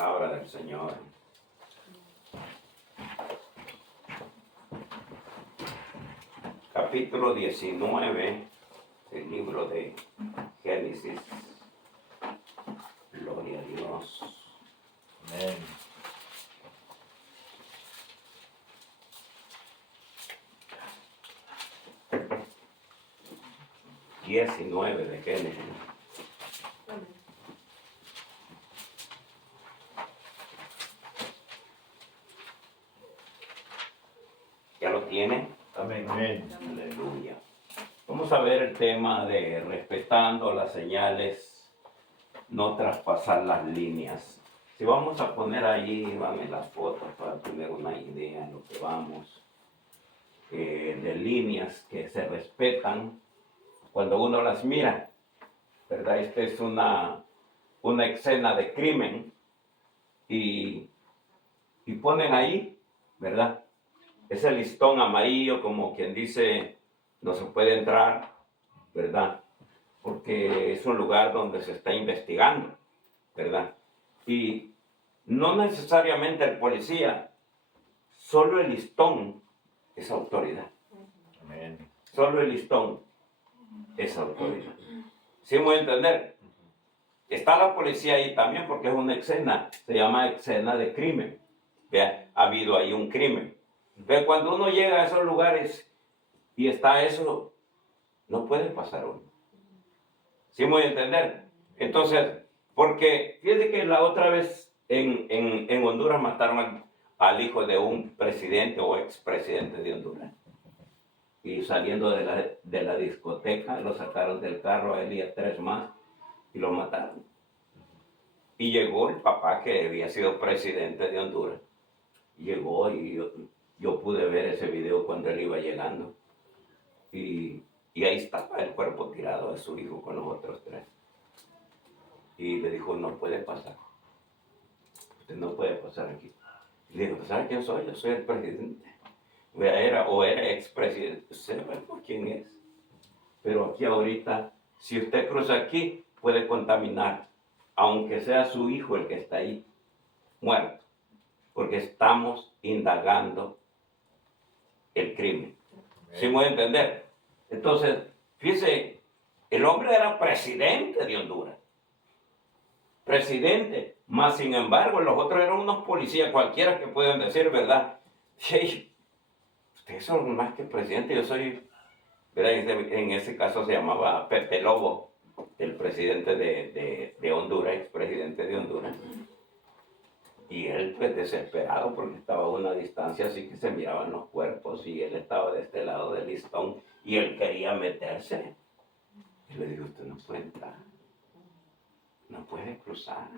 Palabra del Señor. Capítulo 19 del libro de Génesis. Gloria a Dios. Amén. Diecinueve de Génesis. ¿Ya lo tiene? Amén. Amén. Aleluya. Vamos a ver el tema de respetando las señales, no traspasar las líneas. Si vamos a poner allí, dame las fotos para tener una idea de lo que vamos, de líneas que se respetan cuando uno las mira, ¿verdad? Esta es una escena de crimen y ponen ahí, ¿verdad? Ese listón amarillo, como quien dice, no se puede entrar, ¿verdad? Porque es un lugar donde se está investigando, ¿verdad? Y no necesariamente el policía, solo el listón es autoridad. Amén. Solo el listón es autoridad. ¿Sí me voy a entender? Está la policía ahí también porque es una escena, se llama escena de crimen. Vea, ha habido ahí un crimen. Pero cuando uno llega a esos lugares y está eso, no puede pasar uno. ¿Sí me voy a entender? Entonces, porque fíjate que la otra vez en Honduras mataron al hijo de un presidente o expresidente de Honduras. Y saliendo de la discoteca, lo sacaron del carro a él y a 3 más y lo mataron. Y llegó el papá que había sido presidente de Honduras. Llegó y yo pude ver ese video cuando él iba llegando. Y ahí estaba el cuerpo tirado de su hijo con los otros 3. Y le dijo, no puede pasar. Usted no puede pasar aquí. Y le dijo, ¿sabe quién soy? Yo soy el presidente. Era expresidente. ¿Sabe por quién es? Pero aquí ahorita, si usted cruza aquí, puede contaminar, aunque sea su hijo el que está ahí, muerto. Porque estamos indagando el crimen. ¿Sí me voy a entender? Entonces, fíjese, el hombre era presidente de Honduras. Presidente. Más sin embargo, los otros eran unos policías cualquiera que puedan decir, ¿verdad? Hey, ustedes son más que presidente, yo soy, ¿verdad? En ese caso se llamaba Pepe Lobo, el presidente de Honduras, expresidente de Honduras. Y él, pues, desesperado porque estaba a una distancia así que se miraban los cuerpos y él estaba de este lado del listón y él quería meterse. Y le digo, usted no puede entrar, no puede cruzar.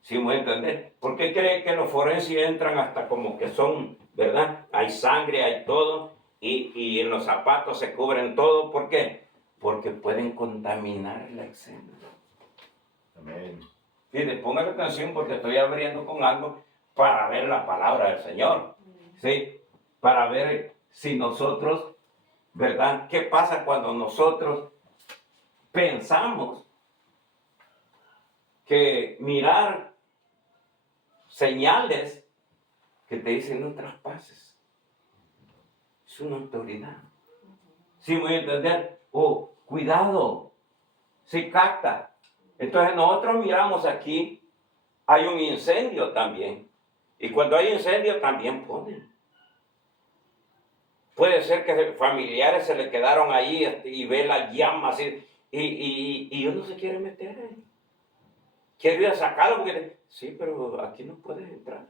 ¿Sí me voy a entender? ¿Por qué cree que los forenses entran hasta como que son, ¿verdad? Hay sangre, hay todo, y en los zapatos se cubren todo? ¿Por qué? Porque pueden contaminar la escena. Amén. Fíjate, póngale atención porque estoy abriendo con algo para ver la palabra del Señor. ¿Sí? Para ver si nosotros, ¿verdad? ¿Qué pasa cuando nosotros pensamos que mirar señales que te dicen no traspases? Es una autoridad. ¿Sí me voy a entender? Oh, cuidado. Sí capta. Entonces nosotros miramos aquí, hay un incendio también. Y cuando hay incendio también ponen. Puede ser que familiares se le quedaron ahí y ve las llamas y uno se quiere meter ahí. Quiere ir a sacarlo porque, sí, pero aquí no puedes entrar.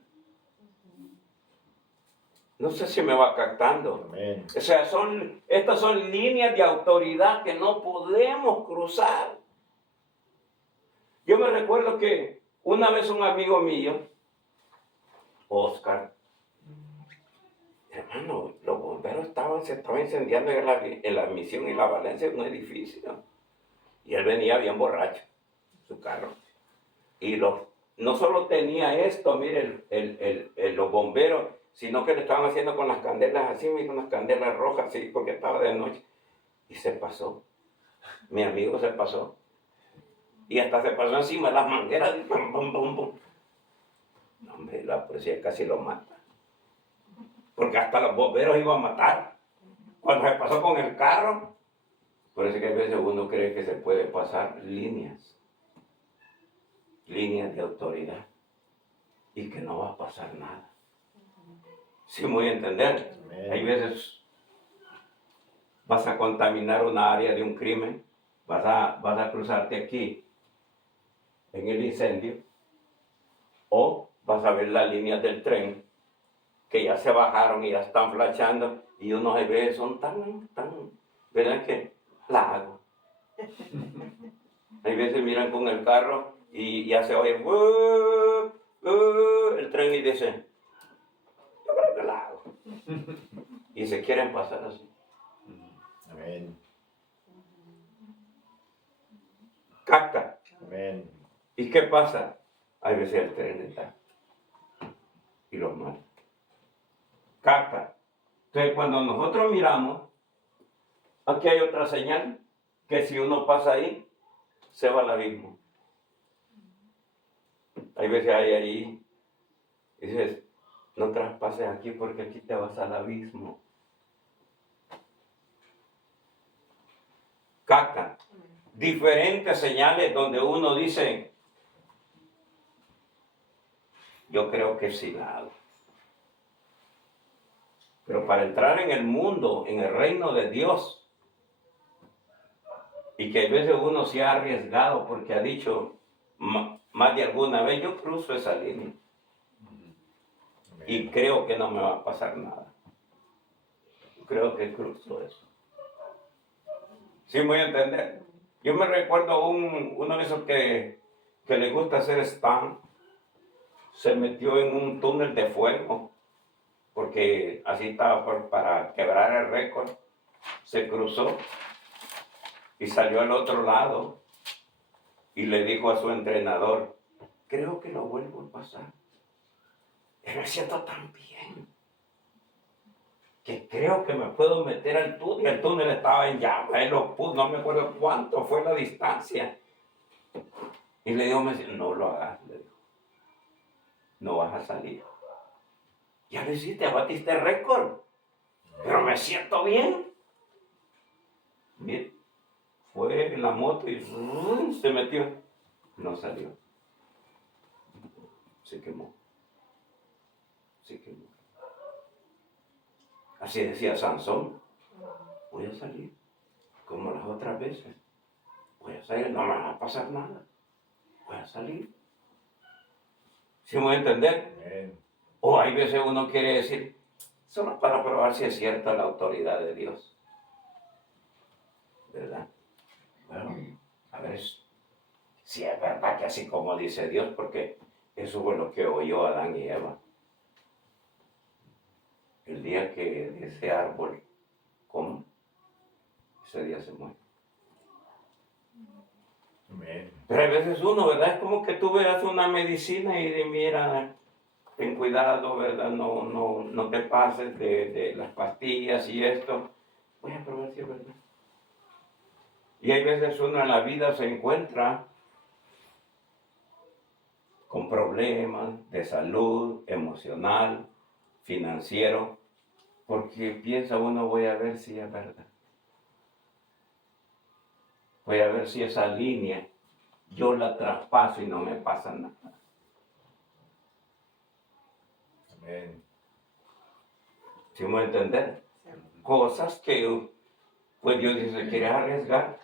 No sé si me va captando. Amén. O sea, estas son líneas de autoridad que no podemos cruzar. Yo me recuerdo que una vez un amigo mío, Oscar, hermano, los bomberos se estaban incendiando en la Misión y la Valencia un edificio. Y él venía bien borracho, su carro. Y no solo tenía esto, mire, los bomberos, sino que le estaban haciendo con las candelas así, con las candelas rojas así, porque estaba de noche. Y se pasó. Mi amigo se pasó. Y hasta se pasó encima de las mangueras. Pum, pum, pum, pum. la policía casi lo mata. Porque hasta los bomberos iban a matar. Cuando se pasó con el carro, por eso que a veces uno cree que se puede pasar líneas de autoridad y que no va a pasar nada. Sí, me voy a entender. Amén. Hay veces vas a contaminar una área de un crimen, vas a cruzarte aquí en el incendio, o vas a ver las líneas del tren que ya se bajaron y ya están flashando, y uno se ve, son tan, ¿verdad que? Lago. Hay veces miran con el carro y ya se oye el tren y dicen, yo creo que lago. Y se quieren pasar así. Amén. Capta. Amén. ¿Y qué pasa? Hay veces el tren está y los mata. Capta. Entonces cuando nosotros miramos, aquí hay otra señal, que si uno pasa ahí, se va al abismo. Hay veces hay ahí, y dices, no traspases aquí porque aquí te vas al abismo. Capta. Diferentes señales donde uno dice, yo creo que sí la hago. Pero para entrar en el mundo, en el reino de Dios, y que a veces uno se ha arriesgado porque ha dicho más de alguna vez, yo cruzo esa línea y creo que no me va a pasar nada. Creo que cruzo eso. ¿Sí me voy a entender? Yo me recuerdo uno de esos que le gusta hacer stand, se metió en un túnel de fuego, porque así estaba para quebrar el récord, se cruzó y salió al otro lado y le dijo a su entrenador, creo que lo vuelvo a pasar. Y me siento tan bien que creo que me puedo meter al túnel. El túnel estaba en llamas, no me acuerdo cuánto fue la distancia. Y le dijo, no lo hagas, le dijo, no vas a salir. Ya lo hiciste, batiste el récord, pero me siento bien. Bien, fue en la moto y se metió, no salió, se quemó. Así decía Sansón, voy a salir, como las otras veces, voy a salir, no me va a pasar nada, voy a salir. ¿Sí me voy a entender? Amén. O hay veces uno quiere decir, solo para probar si es cierta la autoridad de Dios. ¿Verdad? Bueno, a ver si es verdad que así como dice Dios, porque eso fue lo que oyó Adán y Eva. El día que de ese árbol coman, ese día se muere. Amén. Pero a veces uno, ¿verdad? Es como que tú veas una medicina y de mira, ten cuidado, ¿verdad? No te pases de las pastillas y esto. Voy a probar si es verdad. Y hay veces uno en la vida se encuentra con problemas de salud, emocional, financiero, porque piensa uno, voy a ver si es verdad. Voy a ver si esa línea yo la traspaso y no me pasa nada. Amén. ¿Sí me voy a entender? Cosas que pues Dios dice, ¿quieres arriesgar?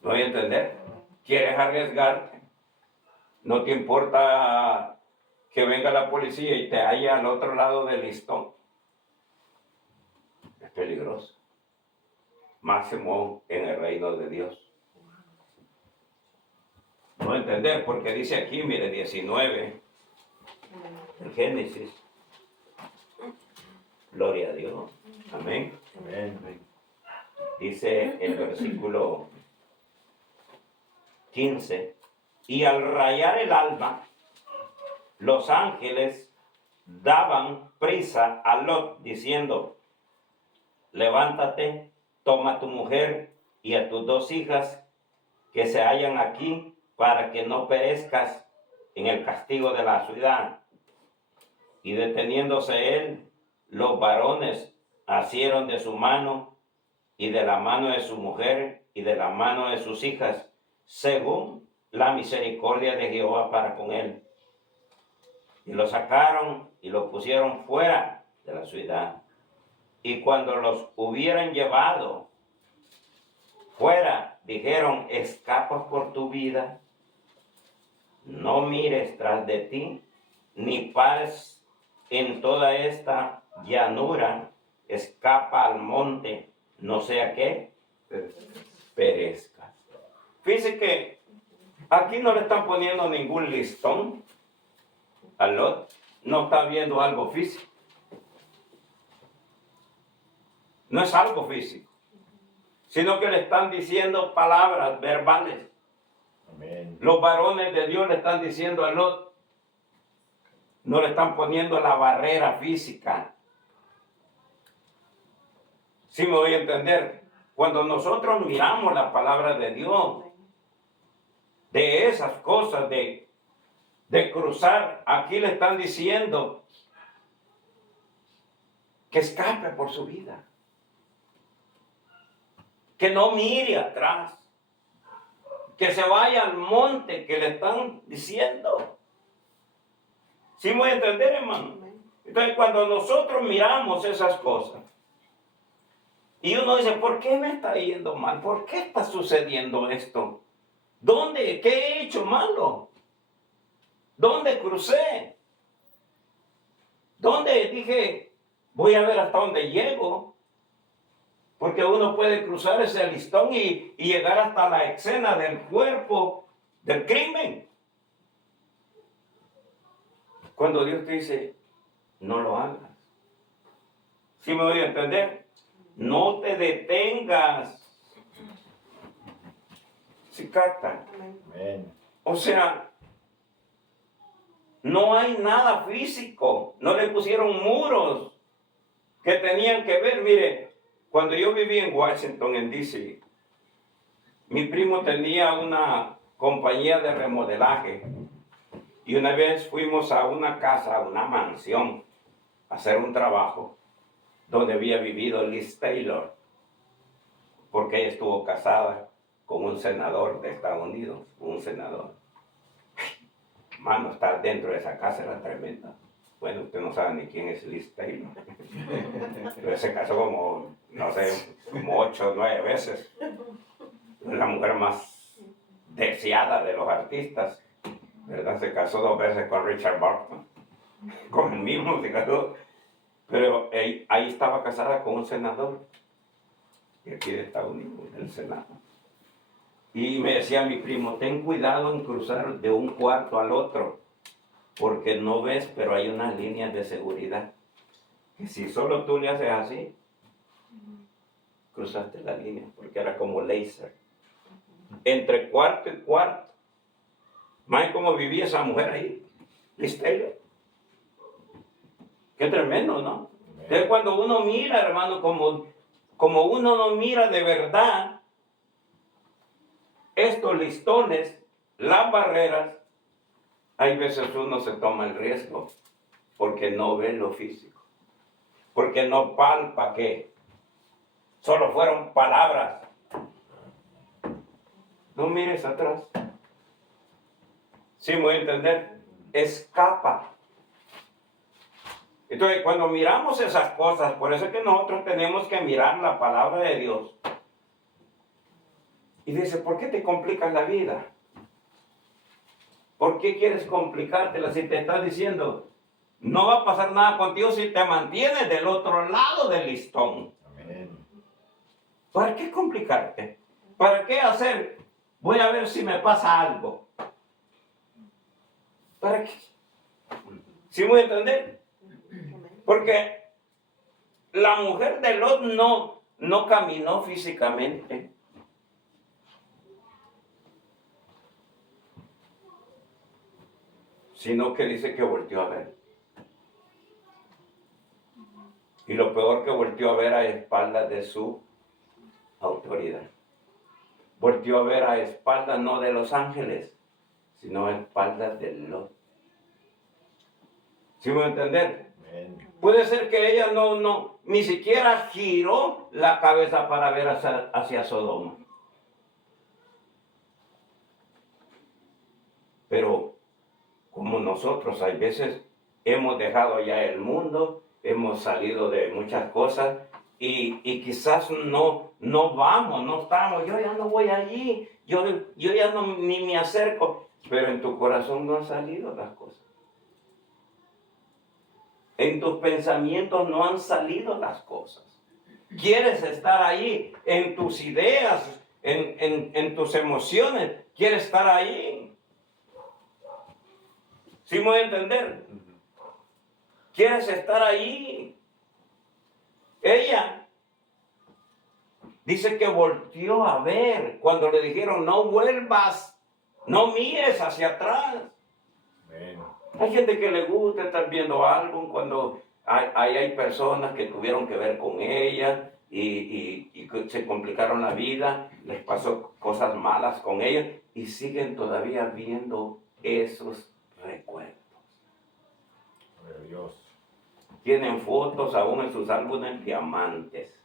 ¿No voy a entender? ¿Quieres arriesgarte? No te importa que venga la policía y te haya al otro lado del listón. Es peligroso. Máximo en el reino de Dios. No entender, porque dice aquí, mire, 19, en Génesis. Gloria a Dios. Amén. Amén. Dice el versículo 15. Y al rayar el alba, los ángeles daban prisa a Lot, diciendo, levántate, toma a tu mujer y a tus 2 hijas que se hallan aquí para que no perezcas en el castigo de la ciudad. Y deteniéndose él, los varones asieron de su mano y de la mano de su mujer y de la mano de sus hijas, según la misericordia de Jehová para con él. Y lo sacaron y lo pusieron fuera de la ciudad. Y cuando los hubieran llevado fuera, dijeron: escapa por tu vida, no mires tras de ti, ni pares en toda esta llanura, escapa al monte, no sea que perezca. Fíjense que aquí no le están poniendo ningún listón a Lot, no está viendo algo físico. No es algo físico, sino que le están diciendo palabras verbales. Amén. Los varones de Dios le están diciendo a Lot, no le están poniendo la barrera física. ¿Sí me voy a entender? Cuando nosotros miramos la palabra de Dios, de esas cosas, de cruzar, aquí le están diciendo que escape por su vida, que no mire atrás, que se vaya al monte que le están diciendo. ¿Sí me voy a entender, hermano? Entonces, cuando nosotros miramos esas cosas y uno dice, ¿por qué me está yendo mal? ¿Por qué está sucediendo esto? ¿Dónde? ¿Qué he hecho malo? ¿Dónde crucé? ¿Dónde dije, voy a ver hasta dónde llego? Porque uno puede cruzar ese listón y llegar hasta la escena del cuerpo del crimen. Cuando Dios te dice, no lo hagas. ¿Sí me voy a entender? No te detengas. ¿Sí captan? Amén. O sea, no hay nada físico. No le pusieron muros que tenían que ver. Mire, cuando yo viví en Washington, en D.C., mi primo tenía una compañía de remodelaje. Y una vez fuimos a una casa, a una mansión, a hacer un trabajo donde había vivido Liz Taylor, porque ella estuvo casada con un senador de Estados Unidos, un senador. Mano, estar dentro de esa casa era tremenda. Bueno, usted no sabe ni quién es Liz Taylor. Pero se casó como, no sé, como 8 o 9 veces. Es la mujer más deseada de los artistas, ¿verdad? Se casó 2 veces con Richard Burton, con el mismo se casó. Pero ahí estaba casada con un senador, de aquí de Estados Unidos, del Senado. Y me decía mi primo, ten cuidado en cruzar de un cuarto al otro, porque no ves, pero hay unas líneas de seguridad. Que si solo tú le haces así, cruzaste la línea, porque era como láser. Entre cuarto y cuarto. Más como vivía esa mujer ahí, Liz Taylor. Qué tremendo, ¿no? Entonces cuando uno mira, hermano, como uno no mira de verdad estos listones, las barreras, hay veces uno se toma el riesgo porque no ve lo físico, porque no palpa que solo fueron palabras. No mires atrás. ¿Sí me voy a entender? Escapa. Entonces, cuando miramos esas cosas, por eso es que nosotros tenemos que mirar la palabra de Dios. Y dice, ¿por qué te complicas la vida? ¿Por qué quieres complicártela si te está diciendo, no va a pasar nada contigo si te mantienes del otro lado del listón? Amén. ¿Para qué complicarte? ¿Para qué hacer? Voy a ver si me pasa algo. ¿Para qué? ¿Sí me voy a entender? Porque la mujer de Lot no caminó físicamente. Sino que dice que volteó a ver. Y lo peor, que volteó a ver a espaldas de su autoridad. Volteó a ver a espaldas no de los ángeles, sino a espaldas de Lot. ¿Sí me voy a entender? Amén. Puede ser que ella ni siquiera giró la cabeza para ver hacia Sodoma. Pero como nosotros hay veces hemos dejado ya el mundo, hemos salido de muchas cosas y quizás no vamos, no estamos, yo ya no voy allí, yo ya ni me acerco, pero en tu corazón no han salido las cosas. En tus pensamientos no han salido las cosas. Quieres estar ahí en tus ideas, en tus emociones, quieres estar ahí. ¿Sí me voy a entender? ¿Quieres estar ahí? Ella dice que volteó a ver cuando le dijeron no vuelvas, no mires hacia atrás. Amén. Hay gente que le gusta estar viendo algo cuando hay personas que tuvieron que ver con ella y se complicaron la vida, les pasó cosas malas con ella y siguen todavía viendo esos recuerdos. Gloria a Dios. Tienen fotos aún en sus álbumes diamantes.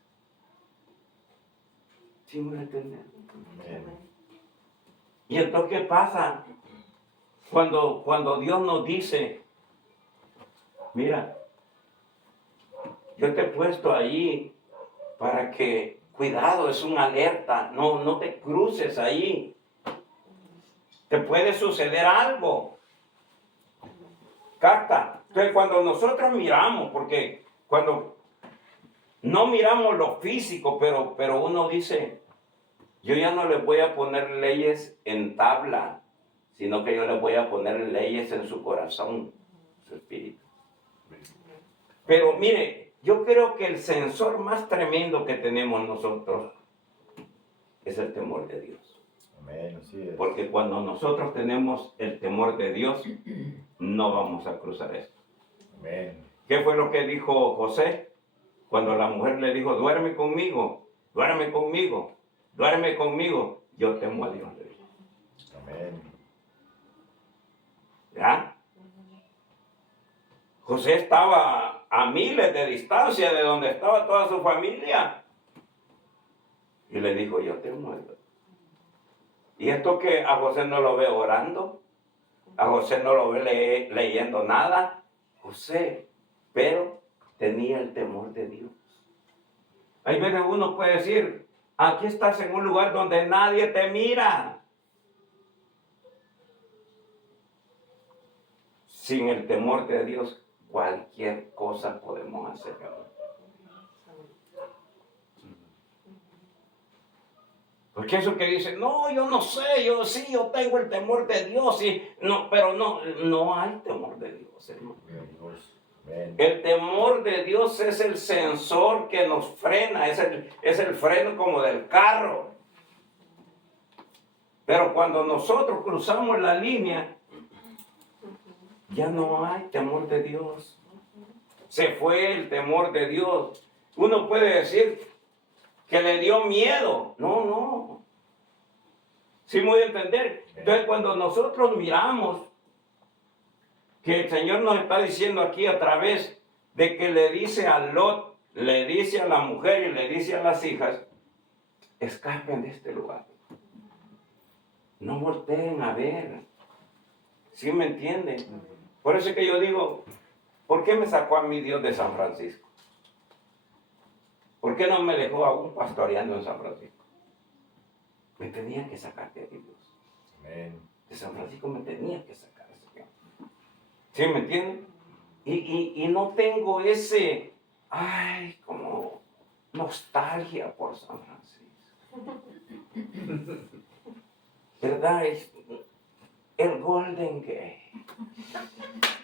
¿Sí me entienden? Amén. Y entonces, ¿qué pasa? Cuando Dios nos dice, mira, yo te he puesto ahí para que, cuidado, es una alerta, no te cruces ahí. Te puede suceder algo. Capta. Entonces, cuando nosotros miramos, porque cuando no miramos lo físico, pero uno dice, yo ya no le voy a poner leyes en tabla, sino que yo le voy a poner leyes en su corazón, su espíritu. Pero mire, yo creo que el sensor más tremendo que tenemos nosotros es el temor de Dios. Amén. Así es. Porque cuando nosotros tenemos el temor de Dios, no vamos a cruzar esto. Amén. ¿Qué fue lo que dijo José? Cuando la mujer le dijo, duerme conmigo, duerme conmigo, duerme conmigo, yo temo a Dios. Amén. ¿Ya? José estaba a miles de distancia de donde estaba toda su familia. Y le dijo, yo temo a Dios. Y esto que a José no lo ve orando, a José no lo ve leyendo nada, José, pero tenía el temor de Dios. Hay veces uno puede decir, aquí estás en un lugar donde nadie te mira. Sin el temor de Dios, cualquier cosa podemos hacer. Porque eso que dice, no, yo no sé, yo tengo el temor de Dios, pero no hay temor de Dios, hermano. Gloria a Dios. Amén. El temor de Dios es el sensor que nos frena, es el freno como del carro. Pero cuando nosotros cruzamos la línea, ya no hay temor de Dios. Se fue el temor de Dios. Uno puede decir que le dio miedo. No. ¿Sí me voy a entender? Entonces, cuando nosotros miramos que el Señor nos está diciendo aquí a través de que le dice a Lot, le dice a la mujer y le dice a las hijas, escapen de este lugar. No volteen a ver. ¿Sí me entienden? Por eso es que yo digo, ¿por qué me sacó a mí Dios de San Francisco? ¿Por qué no me dejó aún pastoreando en San Francisco? Me tenía que sacar de ahí, Dios. Amén. De San Francisco me tenía que sacar, Señor. ¿Sí me entienden? Y no tengo como nostalgia por San Francisco. ¿Verdad? Es el Golden Gate.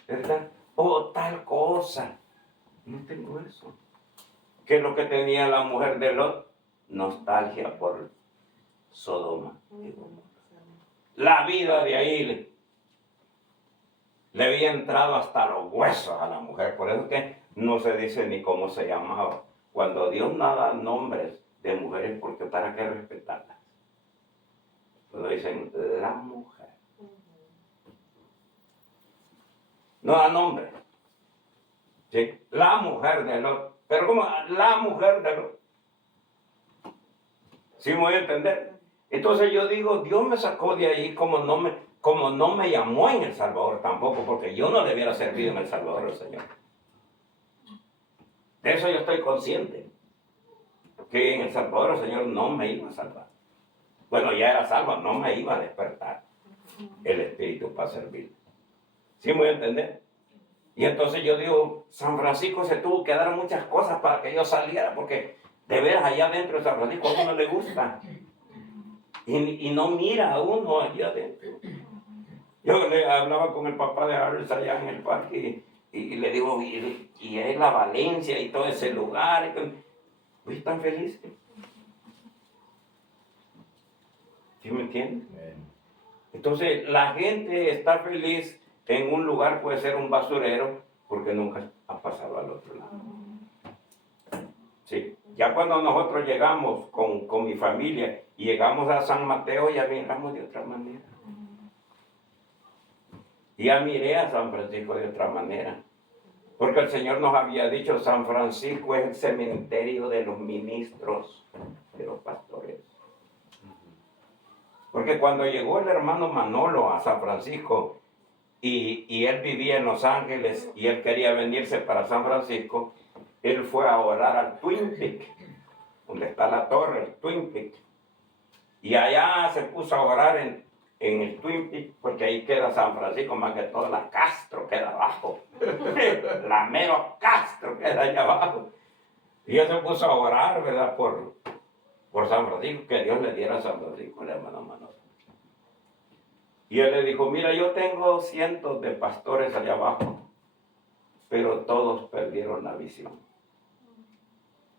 ¿Verdad? O tal cosa. No tengo eso. ¿Qué es lo que tenía la mujer de Lot? Nostalgia por Sodoma y Gomorra. La vida de ahí le había entrado hasta los huesos a la mujer. Por eso que no se dice ni cómo se llamaba. Cuando Dios no da nombres de mujeres, porque ¿para qué respetarlas? Cuando dicen la mujer. no da nombre. ¿Sí? La mujer de Lot. Pero como la mujer de Lot. ¿Sí me voy a entender? Entonces yo digo, Dios me sacó de ahí como no me llamó en El Salvador tampoco, porque yo no le hubiera servido en El Salvador al Señor. De eso yo estoy consciente. Que en El Salvador el Señor no me iba a salvar. Bueno, ya era salvo, no me iba a despertar el Espíritu para servir. ¿Sí me voy a entender? Y entonces yo digo, San Francisco se tuvo que dar muchas cosas para que yo saliera, porque de veras allá dentro de San Francisco a uno le gusta. Y no mira a uno allá adentro. Yo le hablaba con el papá de Harold allá en el parque y le digo, y es la Valencia y todo ese lugar. Y están felices. ¿Sí me entiendes? Amén. Entonces, la gente está feliz en un lugar, puede ser un basurero, porque nunca ha pasado al otro lado. Sí. Ya cuando nosotros llegamos con mi familia y llegamos a San Mateo, ya miramos de otra manera. Ya miré a San Francisco de otra manera. Porque el Señor nos había dicho, San Francisco es el cementerio de los ministros, de los pastores. Porque cuando llegó el hermano Manolo a San Francisco y él vivía en Los Ángeles y él quería venirse para San Francisco, él fue a orar al Twin Peak, donde está la torre, el Twin Peak. Y allá se puso a orar en el Twin Peak, porque ahí queda San Francisco, más que todo la Castro queda abajo. La mero Castro queda allá abajo. Y él se puso a orar, ¿verdad? Por San Francisco, que Dios le diera a San Francisco, el hermano Manolo. Y él le dijo, mira, yo tengo cientos de pastores allá abajo, pero todos perdieron la visión.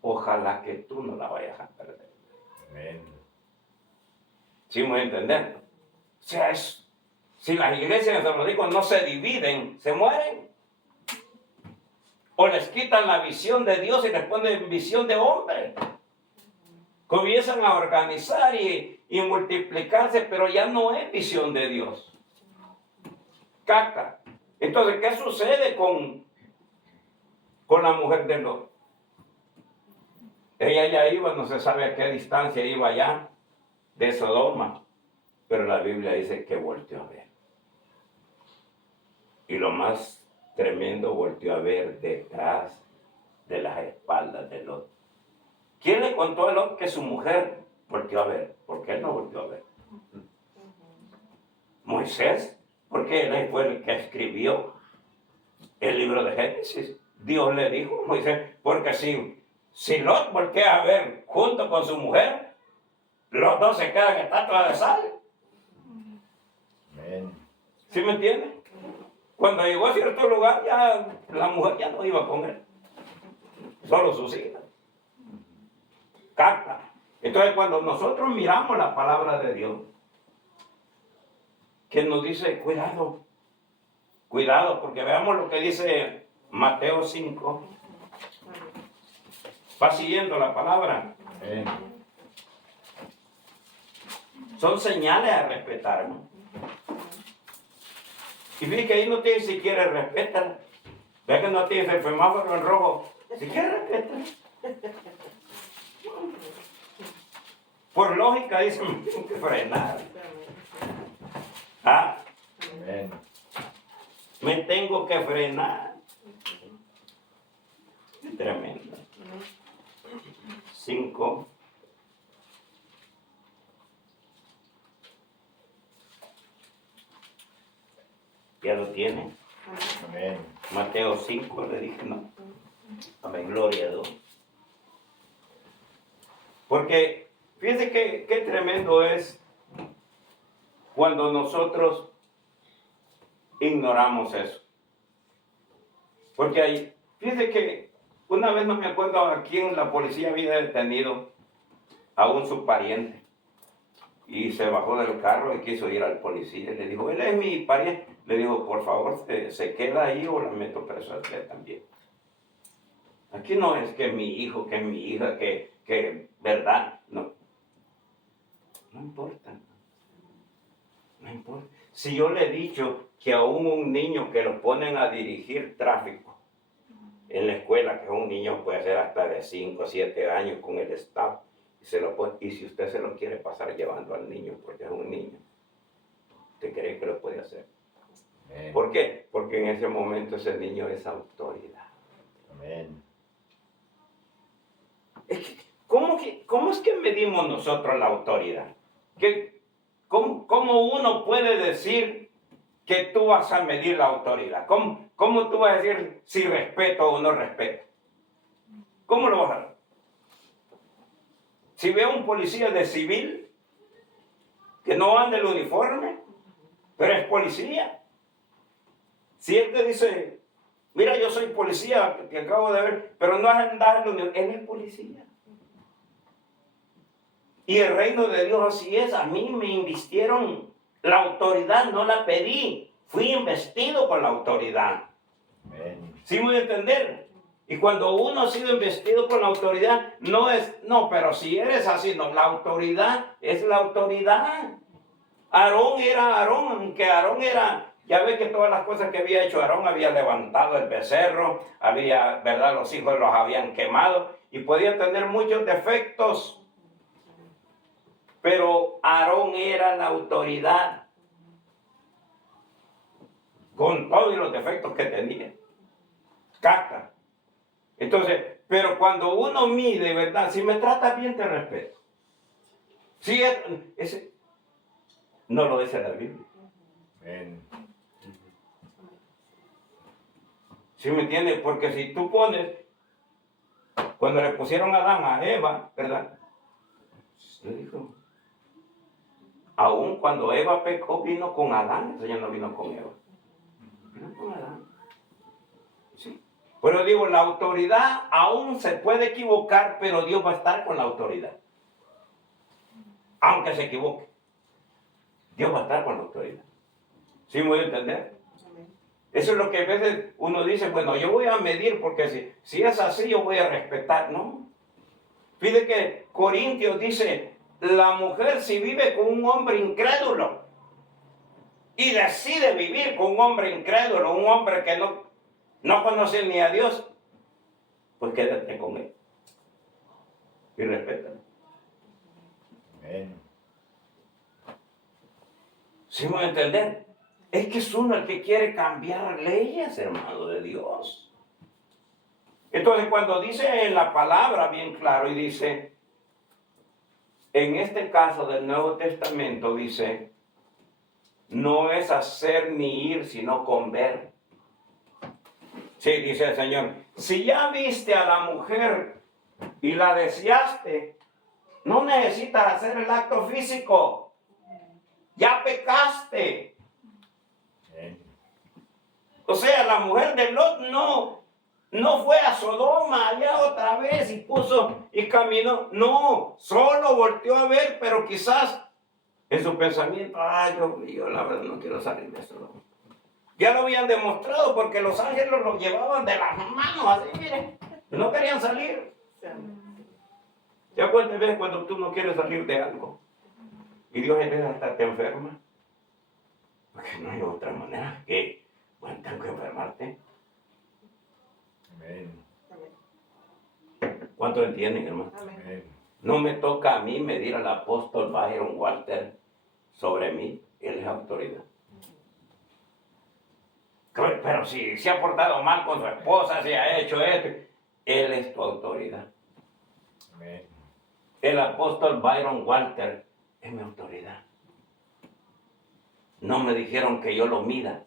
Ojalá que tú no la vayas a perder. Amén. ¿Sí me voy a entender? O sea, si las iglesias de San Francisco no se dividen, se mueren. O les quitan la visión de Dios y les ponen visión de hombre. Comienzan a organizar y multiplicarse, pero ya no es visión de Dios. Caca. Entonces, ¿qué sucede con la mujer de Lot? Ella ya iba, no se sabe a qué distancia iba ya de Sodoma, pero la Biblia dice que volteó a ver. Y lo más tremendo, volteó a ver detrás de las espaldas de Lot. ¿Quién le contó a Lot que su mujer volteó a ver? ¿Por qué él no volteó a ver? Moisés, porque él fue el que escribió el libro de Génesis. Dios le dijo a Moisés, porque si Lot voltea a ver junto con su mujer, los dos se quedan estatuas de sal. Amén. ¿Sí me entiende? Cuando llegó a cierto lugar, ya la mujer ya no iba con él, solo sus hijas. Capta. Entonces, cuando nosotros miramos la palabra de Dios, que nos dice, cuidado, porque veamos lo que dice Mateo 5. Va siguiendo la palabra. Amén. Son señales a respetar, ¿no? Y fíjate que ahí no tiene siquiera respetan. Ve que no tiene el semáforo en rojo. Siquiera respetan. Por lógica dicen, tengo que frenar. ¿Ah? Amén. Me tengo que frenar. Es tremendo. 5. Ya lo tiene. Amén. Mateo 5, le dije, no. Amén, gloria a Dios. Porque, fíjense qué tremendo es cuando nosotros ignoramos eso. Porque fíjense que una vez no me acuerdo a quién la policía había detenido a un su pariente. Y se bajó del carro y quiso ir al policía. Y le dijo, él es mi pariente. Le dijo, por favor, se queda ahí o la meto preso a usted también. Aquí no es que mi hijo, que mi hija, que verdad. No. No importa. No importa. si yo le he dicho que aún un niño que lo ponen a dirigir tráfico en la escuela, que es un niño puede ser hasta de 5 o 7 años con el staff, y si usted se lo quiere pasar llevando al niño porque es un niño, ¿usted cree que lo puede hacer? Amén. ¿Por qué? Porque en ese momento ese niño es autoridad. Amén. ¿Cómo es que medimos nosotros la autoridad? ¿Cómo uno puede decir que tú vas a medir la autoridad? ¿Cómo tú vas a decir si respeto o no respeto? ¿Cómo lo vas a hacer? Si veo a un policía de civil que no anda el uniforme, pero es policía. Si él te dice, mira, yo soy policía, que acabo de ver, pero no has andado el uniforme, él es policía. Y el reino de Dios así es. A mí me invistieron la autoridad, no la pedí. Fui investido con la autoridad. Amén. ¿Sí me voy a entender? Y cuando uno ha sido investido con la autoridad, no, pero si eres así, no, la autoridad es la autoridad. Aarón era Aarón, aunque Aarón era, ya ve que todas las cosas que había hecho Aarón, había levantado el becerro, ¿verdad? Los hijos los habían quemado y podía tener muchos defectos. Pero Aarón era la autoridad, con todos los defectos que tenía. Caca. Entonces, pero cuando uno mide, ¿verdad? Si me trata bien, te respeto. Si no lo dice la Biblia. Amén. ¿Sí me entiendes? Porque si tú pones, cuando le pusieron a Adán a Eva, ¿verdad? Le dijo, aún cuando Eva pecó, vino con Adán, el Señor no vino con Eva. Vino con Adán. Sí. Pero digo, la autoridad aún se puede equivocar, pero Dios va a estar con la autoridad. Aunque se equivoque. Dios va a estar con la autoridad. ¿Sí me voy a entender? Eso es lo que a veces uno dice, bueno, yo voy a medir porque si es así yo voy a respetar. No. Fíjate que Corintios dice, la mujer si vive con un hombre incrédulo y decide vivir con un hombre incrédulo, un hombre que no conoce ni a Dios, pues quédate con él y respétalo. Amén. ¿Sí me voy a entender? Es que es uno el que quiere cambiar leyes, hermano de Dios. Entonces, cuando dice en la palabra bien claro y dice, en este caso del Nuevo Testamento dice, no es hacer ni ir, sino con ver. Sí, dice el Señor, si ya viste a la mujer y la deseaste, no necesitas hacer el acto físico. Ya pecaste. Amén. O sea, la mujer de Lot no fue a Sodoma allá otra vez y puso y caminó. No, solo volteó a ver, pero quizás en su pensamiento, ay, yo la verdad no quiero salir de Sodoma. Ya lo habían demostrado porque los ángeles los llevaban de las manos así, miren. No querían salir. ¿Ya cuántas veces cuando tú no quieres salir de algo? Y Dios en vez hasta te enferma. Porque no hay otra manera que, bueno, tengo que enfermarte. Amén. ¿Cuánto entienden, hermano? Amén. No me toca a mí medir al apóstol Byron Walter sobre mí. Él es autoridad. Pero si se ha portado mal con su esposa, si ha hecho esto, él es tu autoridad. Amén. El apóstol Byron Walter es mi autoridad. No me dijeron que yo lo mida.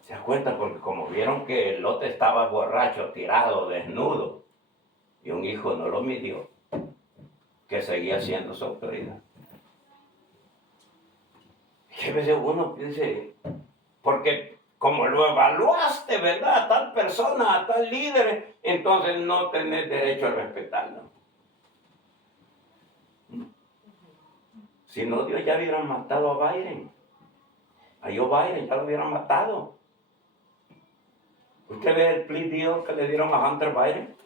¿Se dan cuenta? Porque como vieron que el lote estaba borracho, tirado, desnudo, y un hijo no lo midió, que seguía siendo su autoridad. Y a veces uno dice, porque como lo evaluaste, ¿verdad? A tal persona, a tal líder, entonces no tenés derecho a respetarlo. Si no, Dios ya hubiera matado a Byron. A Joe Biden ya lo hubieran matado. ¿Usted ve el plea deal que le dieron a Hunter Biden?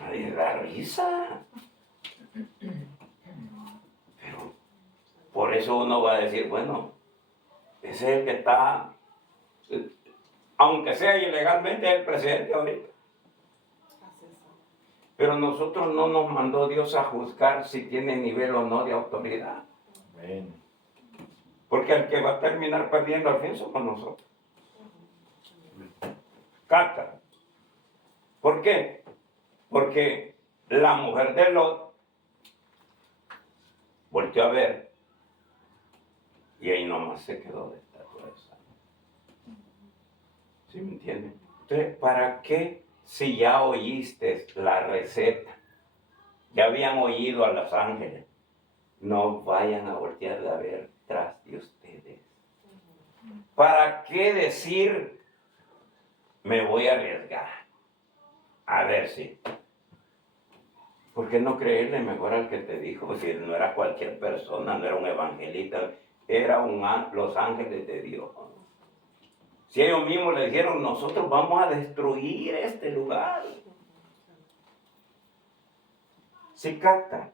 Nadie da risa. Pero por eso uno va a decir, bueno, ese es el que está, aunque sea ilegalmente, es el presidente ahorita. Pero nosotros no nos mandó Dios a juzgar si tiene nivel o no de autoridad. Amén. Porque el que va a terminar perdiendo al fin somos nosotros. Capta. ¿Por qué? Porque la mujer de Lot volteó a ver y ahí nomás se quedó de estatua de sal. ¿Sí me entienden? Entonces, ¿para qué si ya oíste la receta? Ya habían oído a los ángeles. No vayan a voltear a ver tras de ustedes. ¿Para qué decir me voy a arriesgar? A ver si. ¿Por qué no creerle mejor al que te dijo? Si no era cualquier persona, no era un evangelista, era los ángeles de Dios. Si ellos mismos le dijeron, nosotros vamos a destruir este lugar. ¿Sí capta?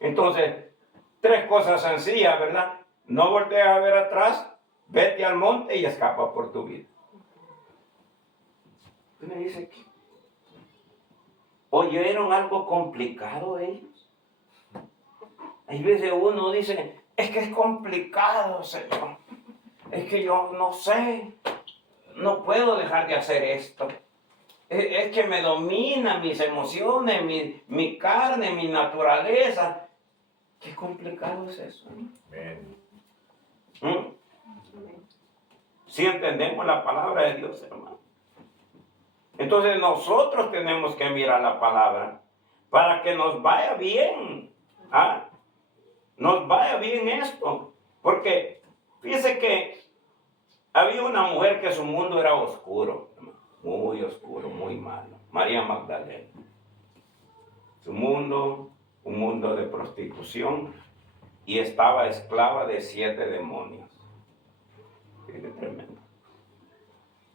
Entonces, 3 cosas sencillas, ¿verdad? No voltees a ver atrás, vete al monte y escapa por tu vida. ¿Qué me dice aquí? ¿Oyeron algo complicado ellos? Hay veces uno dice, es que es complicado, Señor. Es que yo no sé, no puedo dejar de hacer esto. Es que me dominan mis emociones, mi carne, mi naturaleza. Qué complicado es eso. Amén. Si entendemos la palabra de Dios, hermano. Entonces nosotros tenemos que mirar la palabra para que nos vaya bien. ¿Ah? Nos vaya bien esto. Porque fíjese que había una mujer que su mundo era oscuro, hermano. Muy oscuro, muy malo. María Magdalena. Su mundo, un mundo de prostitución, y estaba esclava de 7 demonios. Qué tremendo.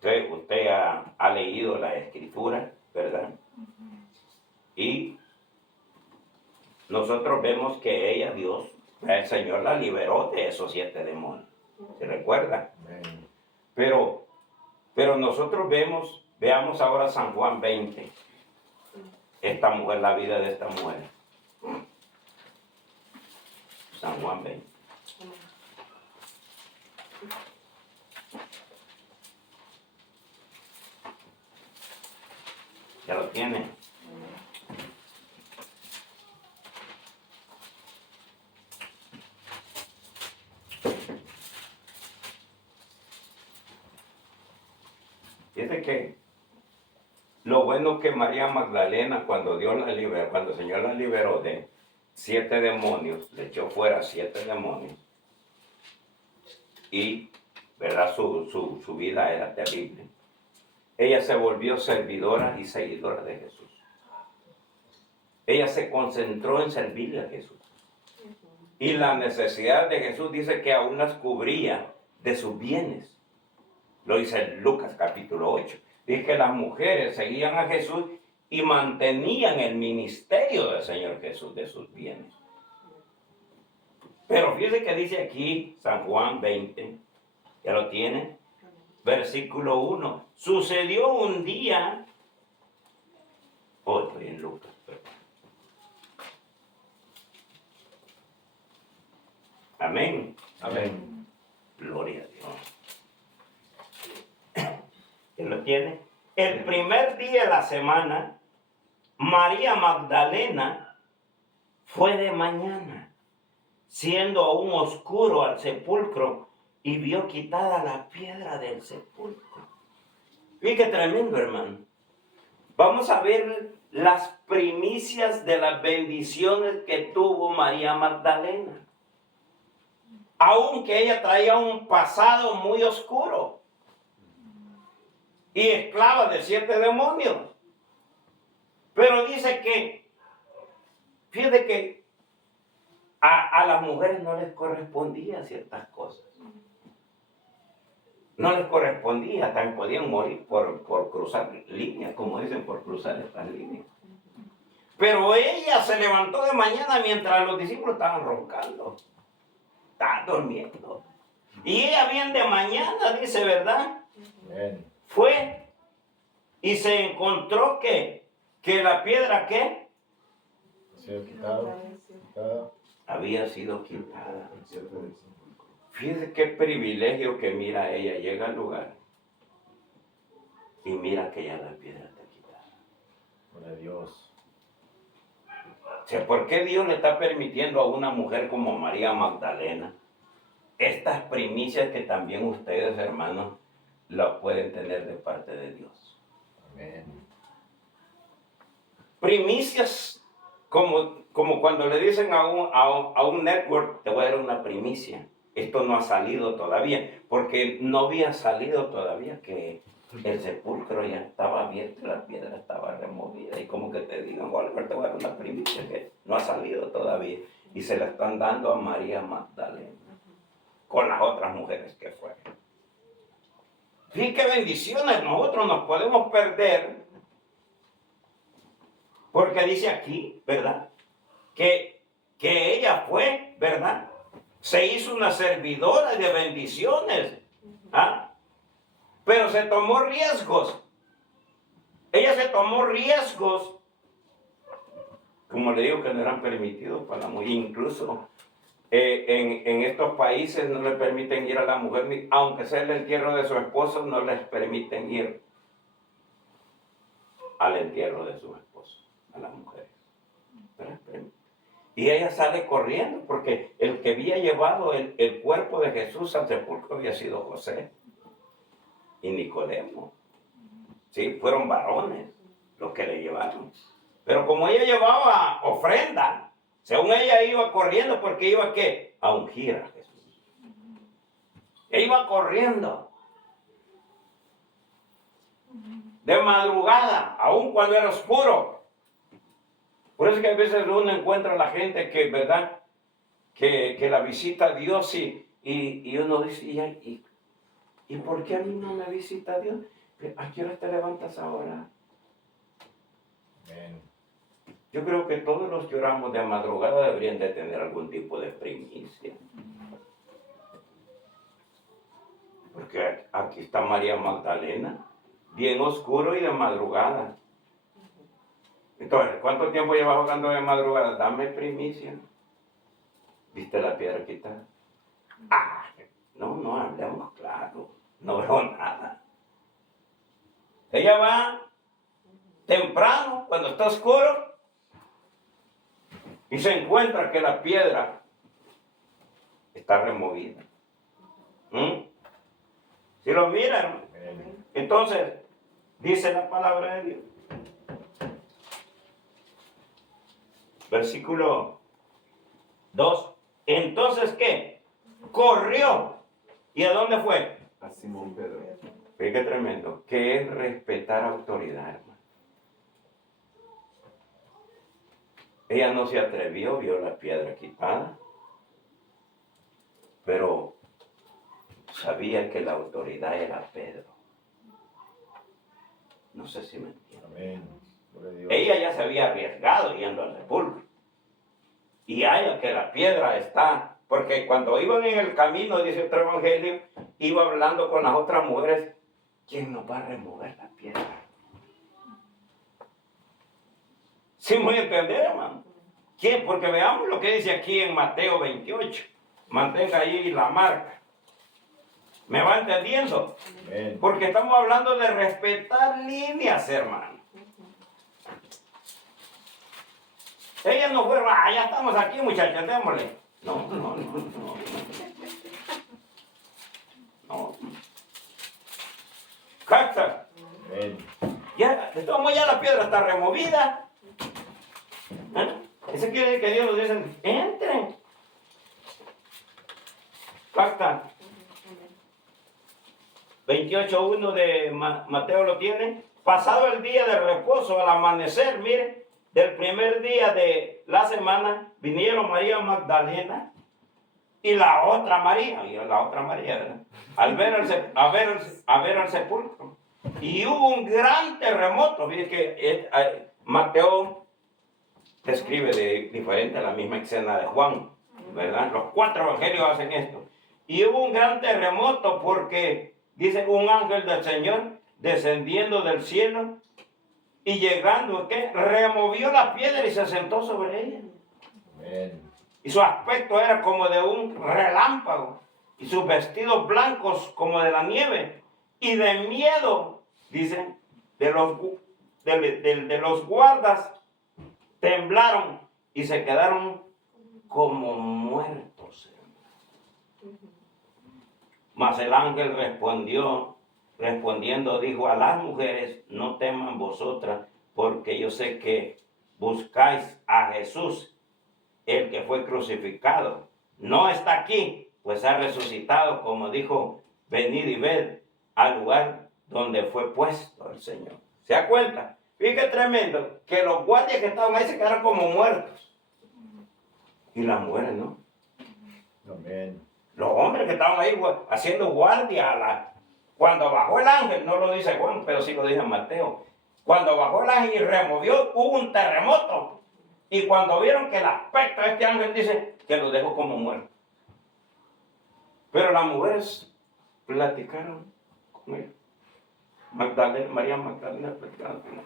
Entonces, usted ha leído la escritura, ¿verdad? Y nosotros vemos que ella, Dios, el Señor la liberó de esos 7 demonios. ¿Se recuerda? Amén. Pero nosotros veamos ahora San Juan 20. Esta mujer, la vida de esta mujer. San Juan 20. ¿Ya lo tiene? Dice que lo bueno que María Magdalena, cuando el Señor la liberó de 7 demonios, le echó fuera 7 demonios, y ¿verdad? Su vida era terrible. Ella se volvió servidora y seguidora de Jesús. Ella se concentró en servirle a Jesús. Y la necesidad de Jesús dice que aún las cubría de sus bienes. Lo dice Lucas capítulo 8. Dice que las mujeres seguían a Jesús y mantenían el ministerio del Señor Jesús de sus bienes. Pero fíjese que dice aquí San Juan 20, ¿ya lo tiene? Versículo 1. Sucedió un día, estoy en Lucas, amén. Amén. Gloria a Dios. ¿Ya lo tiene? El primer día de la semana, María Magdalena fue de mañana, siendo aún oscuro, al sepulcro, y vio quitada la piedra del sepulcro. Fíjate qué tremendo, hermano. Vamos a ver las primicias de las bendiciones que tuvo María Magdalena. Aunque ella traía un pasado muy oscuro y esclava de 7 demonios. Pero dice que, fíjate que a las mujeres no les correspondía ciertas cosas. No les correspondía, también podían morir por cruzar líneas, como dicen, por cruzar estas líneas. Pero ella se levantó de mañana mientras los discípulos estaban roncando. está durmiendo. Y ella bien de mañana, dice, ¿verdad? Amén. Fue y se encontró que la piedra, ¿qué? Ha sido quitada. Había sido quitada. Fíjese qué privilegio que mira ella, llega al lugar y mira que ya la piedra está quitada. Gloria a Dios. O sea, ¿por qué Dios le está permitiendo a una mujer como María Magdalena estas primicias que también ustedes, hermanos, las pueden tener de parte de Dios? Amén. Primicias como cuando le dicen a un network, te voy a dar una primicia. Esto no ha salido todavía, porque no había salido todavía que el sepulcro ya estaba abierto, la piedra estaba removida. Y como que te digan, Walter, te voy a dar una primicia que no ha salido todavía. Y se la están dando a María Magdalena, con las otras mujeres que fueron. Fíjate qué bendiciones nosotros nos podemos perder. Porque dice aquí, ¿verdad? Que ella fue, ¿verdad? Se hizo una servidora de bendiciones. ¿Ah? Pero se tomó riesgos. Ella se tomó riesgos. Como le digo, que no eran permitidos para la mujer. Incluso en estos países no le permiten ir a la mujer, aunque sea el entierro de su esposo, no les permiten ir al entierro de su esposo, a las mujeres. Y ella sale corriendo porque el que había llevado el cuerpo de Jesús al sepulcro había sido José y Nicodemo. Sí, fueron varones los que le llevaron. Pero como ella llevaba ofrenda, según ella iba corriendo porque iba ¿qué? A ungir a Jesús. Ella iba corriendo. De madrugada, aun cuando era oscuro. Por eso que a veces uno encuentra a la gente que, ¿verdad? Que la visita a Dios y uno dice, ¿y por qué a mí no me visita Dios? ¿A qué hora te levantas ahora? Amén. Yo creo que todos los que oramos de madrugada deberían de tener algún tipo de primicia. Porque aquí está María Magdalena, bien oscuro y de madrugada. Entonces, ¿cuánto tiempo llevas jugando de madrugada? Dame primicia. ¿Viste la piedra quitada? No hablemos claro. No veo nada. Ella va temprano, cuando está oscuro, y se encuentra que la piedra está removida. Si lo miran, entonces, dice la palabra de Dios. Versículo 2. Entonces, ¿qué? Corrió. ¿Y a dónde fue? A Simón Pedro. Qué tremendo. Que es respetar autoridad, hermano. Ella no se atrevió, vio la piedra quitada, pero sabía que la autoridad era Pedro. No sé si me entienden. Amén. Gloria a Dios. Ella ya se había arriesgado yendo al sepulcro. Y haya que la piedra está, porque cuando iban en el camino, dice otro evangelio, iba hablando con las otras mujeres, ¿quién nos va a remover la piedra? ¿Sí me voy a entender, hermano? ¿Quién? Porque veamos lo que dice aquí en Mateo 28. Mantenga ahí la marca. ¿Me va entendiendo? Amén. Porque estamos hablando de respetar líneas, hermano. Ella no fue, ya estamos aquí, muchachos, démosle. No. Capta. Amén. Ya, de todos modos ya la piedra está removida. Eso quiere decir que Dios nos dice, entren. Capta. 28.1 de Mateo lo tiene. Pasado el día de reposo, al amanecer, miren, del primer día de la semana, vinieron María Magdalena y la otra María, ¿verdad? A ver al sepulcro. Y hubo un gran terremoto. Miren que Mateo describe de diferente a la misma escena de Juan. ¿verdad? Los 4 evangelios hacen esto. Y hubo un gran terremoto porque, dice, un ángel del Señor descendiendo del cielo y llegando, ¿qué? Removió la piedra y se sentó sobre ella. Amén. Y su aspecto era como de un relámpago, y sus vestidos blancos como de la nieve. Y de miedo, dice, de los guardas temblaron y se quedaron como muertos. Mas el ángel respondiendo, dijo a las mujeres: no teman vosotras, porque yo sé que buscáis a Jesús, el que fue crucificado. No está aquí, pues ha resucitado, como dijo. Venid y ved al lugar donde fue puesto el Señor. ¿Se da cuenta? Fíjate, tremendo, que los guardias que estaban ahí se quedaron como muertos. Y las mujeres no. Amén. Los hombres que estaban ahí haciendo guardia, cuando bajó el ángel, no lo dice Juan, pero sí lo dice Mateo. Cuando bajó el ángel y removió, hubo un terremoto. Y cuando vieron que el aspecto de este ángel, dice que lo dejó como muerto. Pero las mujeres platicaron con él. María Magdalena platicaron con él.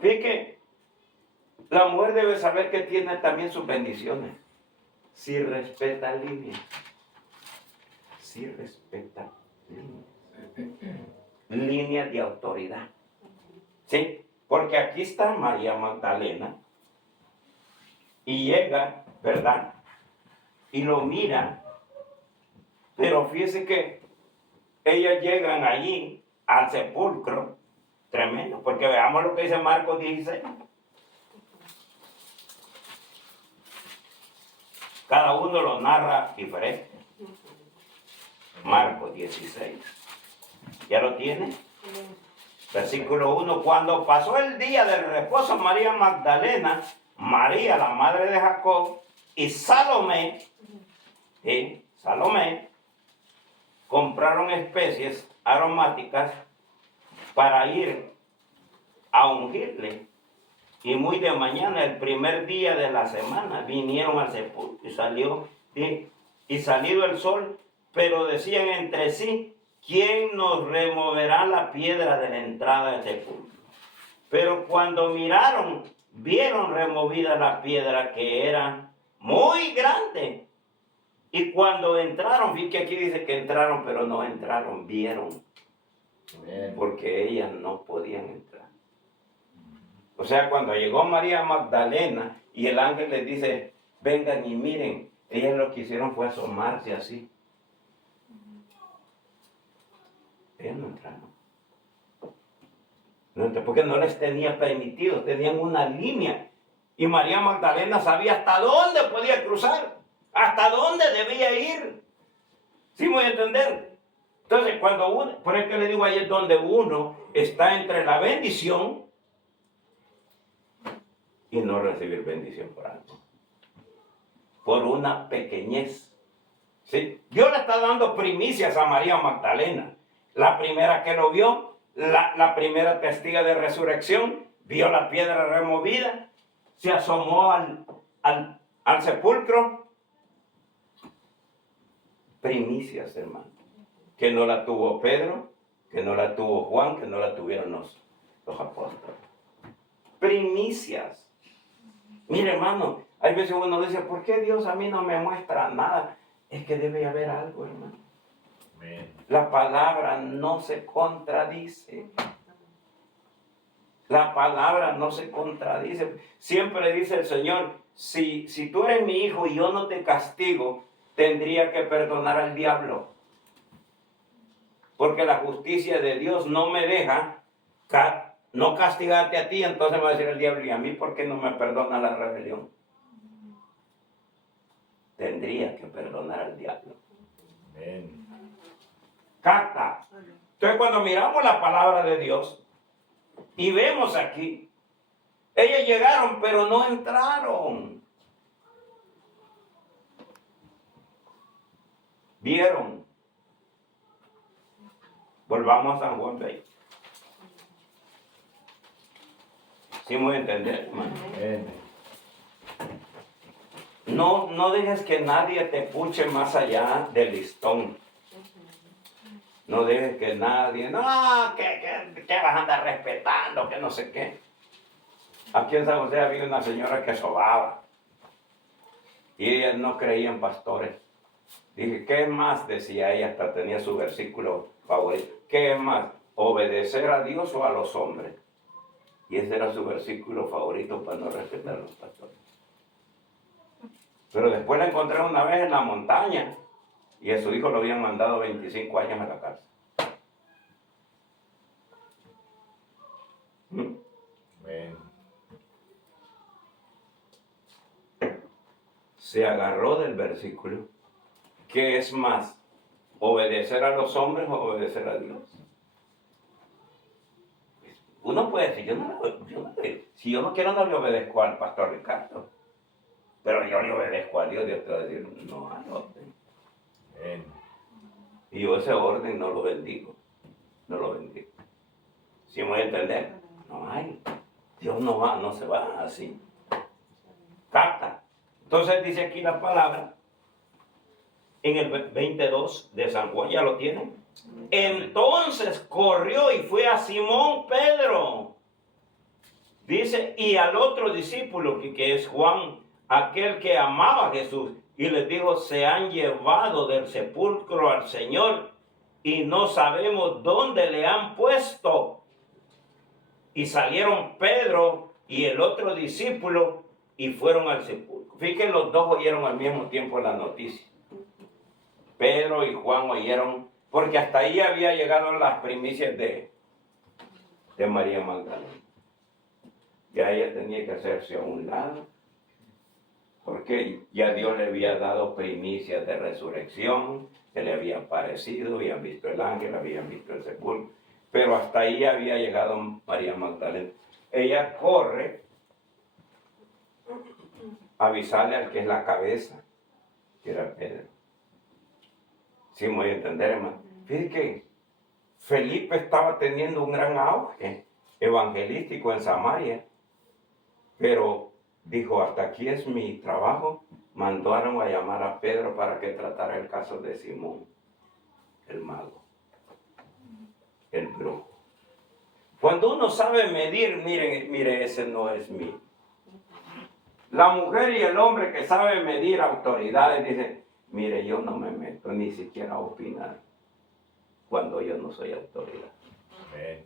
Fíjate, la mujer debe saber que tiene también sus bendiciones. Si respeta líneas. Si respeta líneas. Líneas de autoridad. ¿Sí? Porque aquí está María Magdalena. Y llega, ¿verdad? Y lo mira. Pero fíjese que ellas llegan allí al sepulcro. Tremendo. Porque veamos lo que dice Marcos 16. Cada uno lo narra diferente. Marcos 16. ¿Ya lo tiene? Versículo 1. Cuando pasó el día del reposo, María Magdalena, María, la madre de Jacob, y Salomé, compraron especies aromáticas para ir a ungirle. Y muy de mañana, el primer día de la semana, vinieron al sepulcro y salido el sol, pero decían entre sí: ¿quién nos removerá la piedra de la entrada del sepulcro? Pero cuando miraron, vieron removida la piedra, que era muy grande. Y cuando entraron, vi que aquí dice que entraron, pero no entraron, vieron. Amén. Porque ellas no podían entrar. O sea, cuando llegó María Magdalena y el ángel les dice: vengan y miren, ellas lo que hicieron fue asomarse así. Ellas no entraron. Porque no les tenía permitido, tenían una línea. Y María Magdalena sabía hasta dónde podía cruzar, hasta dónde debía ir. ¿Sí me voy a entender? Entonces, cuando uno, por eso que le digo, ahí es donde uno está entre la bendición y no recibir bendición por algo. Por una pequeñez. ¿Sí? Dios le está dando primicias a María Magdalena. La primera que lo vio, la primera testiga de resurrección, vio la piedra removida, se asomó al sepulcro. Primicias, hermano. Que no la tuvo Pedro, que no la tuvo Juan, que no la tuvieron los apóstoles. Primicias. Mire, hermano, hay veces uno dice: ¿por qué Dios a mí no me muestra nada? Es que debe haber algo, hermano. Amén. La palabra no se contradice. La palabra no se contradice. Siempre dice el Señor: si tú eres mi hijo y yo no te castigo, tendría que perdonar al diablo. Porque la justicia de Dios no me deja no castigarte a ti. Entonces me va a decir el diablo: ¿y a mí por qué no me perdona la rebelión? Tendría que perdonar al diablo. Amén. Capta. Entonces, cuando miramos la palabra de Dios y vemos aquí, ellas llegaron pero no entraron. Vieron. Volvamos a San Juan 20. ¿Sí me voy a entender, hermano? Amén. no dejes que nadie te puche más allá del listón. No dejes que nadie, no, que vas a andar respetando, que no sé qué. Aquí en San José había una señora que sobaba y ella no creía en pastores. Dije, ¿qué más? Decía ella, hasta tenía su versículo favorito. ¿Qué más? ¿Obedecer a Dios o a los hombres? Y ese era su versículo favorito para no respetar a los pastores. Pero después la encontré una vez en la montaña y a su hijo lo habían mandado 25 años a la cárcel. Amén. Se agarró del versículo. ¿Qué es más? ¿Obedecer a los hombres o obedecer a Dios? Uno puede decir, si yo no quiero, no le obedezco al pastor Ricardo. Pero yo le obedezco a Dios. Dios te va a decir, no hay orden. Amén. Y yo ese orden no lo bendigo. No lo bendigo. ¿Sí me voy a entender? No hay. Dios no se va así. Capta. Entonces dice aquí la palabra, en el 22 de San Juan, ¿ya lo tienen? Entonces corrió y fue a Simón Pedro. Dice, y al otro discípulo, que es Juan, aquel que amaba a Jesús, y les dijo, se han llevado del sepulcro al Señor y no sabemos dónde le han puesto. Y salieron Pedro y el otro discípulo y fueron al sepulcro. Fíjense, los dos oyeron al mismo tiempo la noticia. Pedro y Juan oyeron, porque hasta ahí había llegado las primicias de María Magdalena. Ya ella tenía que hacerse a un lado, porque ya Dios le había dado primicias de resurrección, que le había aparecido, habían visto el ángel, habían visto el sepulcro, pero hasta ahí había llegado María Magdalena. Ella corre a avisarle al que es la cabeza, que era Pedro. Sí, me voy a entender, hermano. Fíjate que Felipe estaba teniendo un gran auge evangelístico en Samaria, pero dijo, hasta aquí es mi trabajo. Mandaron a llamar a Pedro para que tratara el caso de Simón, el mago, el brujo. Cuando uno sabe medir, mire, ese no es mío. La mujer y el hombre que sabe medir autoridades dicen, mire, yo no me meto ni siquiera a opinar cuando yo no soy autoridad. Amén.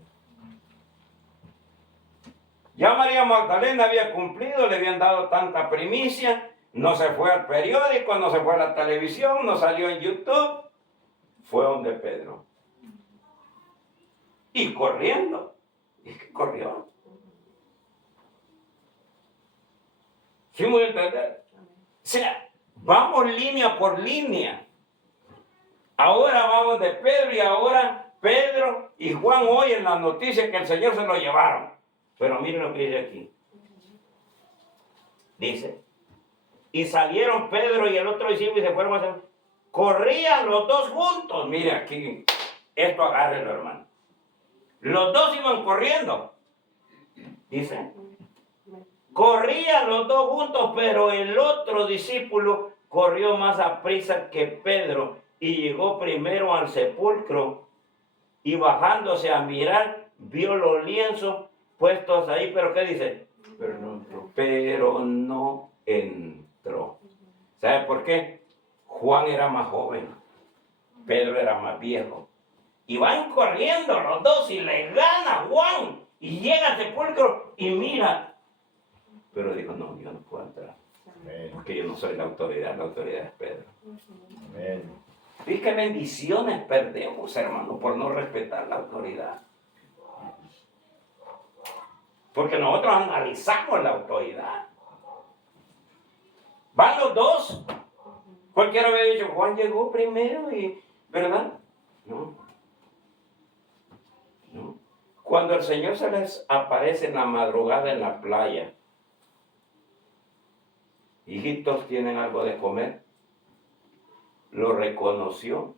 Ya María Magdalena había cumplido, le habían dado tanta primicia, no se fue al periódico, no se fue a la televisión, no salió en YouTube, fue donde Pedro. Y corriendo, y que corrió. ¿Sí me voy a entender? O sea, vamos línea por línea. Ahora vamos de Pedro y ahora Pedro y Juan oyen la noticia que el Señor se lo llevaron. Pero miren lo que dice aquí. Dice, y salieron Pedro y el otro discípulo y se fueron a hacer. Corrían los dos juntos. Mire aquí, esto agárrenlo, hermano. Los dos iban corriendo. Dice, corrían los dos juntos, pero el otro discípulo corrió más aprisa que Pedro y llegó primero al sepulcro y bajándose a mirar, vio los lienzos puestos ahí, pero ¿qué dice? Pero no entró. ¿Sabe por qué? Juan era más joven, Pedro era más viejo. Y van corriendo los dos y le gana Juan y llega al sepulcro y mira. Pero dijo, no, yo no puedo entrar. Amén. Porque yo no soy la autoridad es Pedro. Amén. ¿Y qué bendiciones perdemos, hermano, por no respetar la autoridad? Porque nosotros analizamos la autoridad. Van los dos. Cualquiera había dicho, Juan llegó primero y, ¿verdad? No. Cuando el Señor se les aparece en la madrugada en la playa, hijitos, ¿tienen algo de comer? Lo reconoció.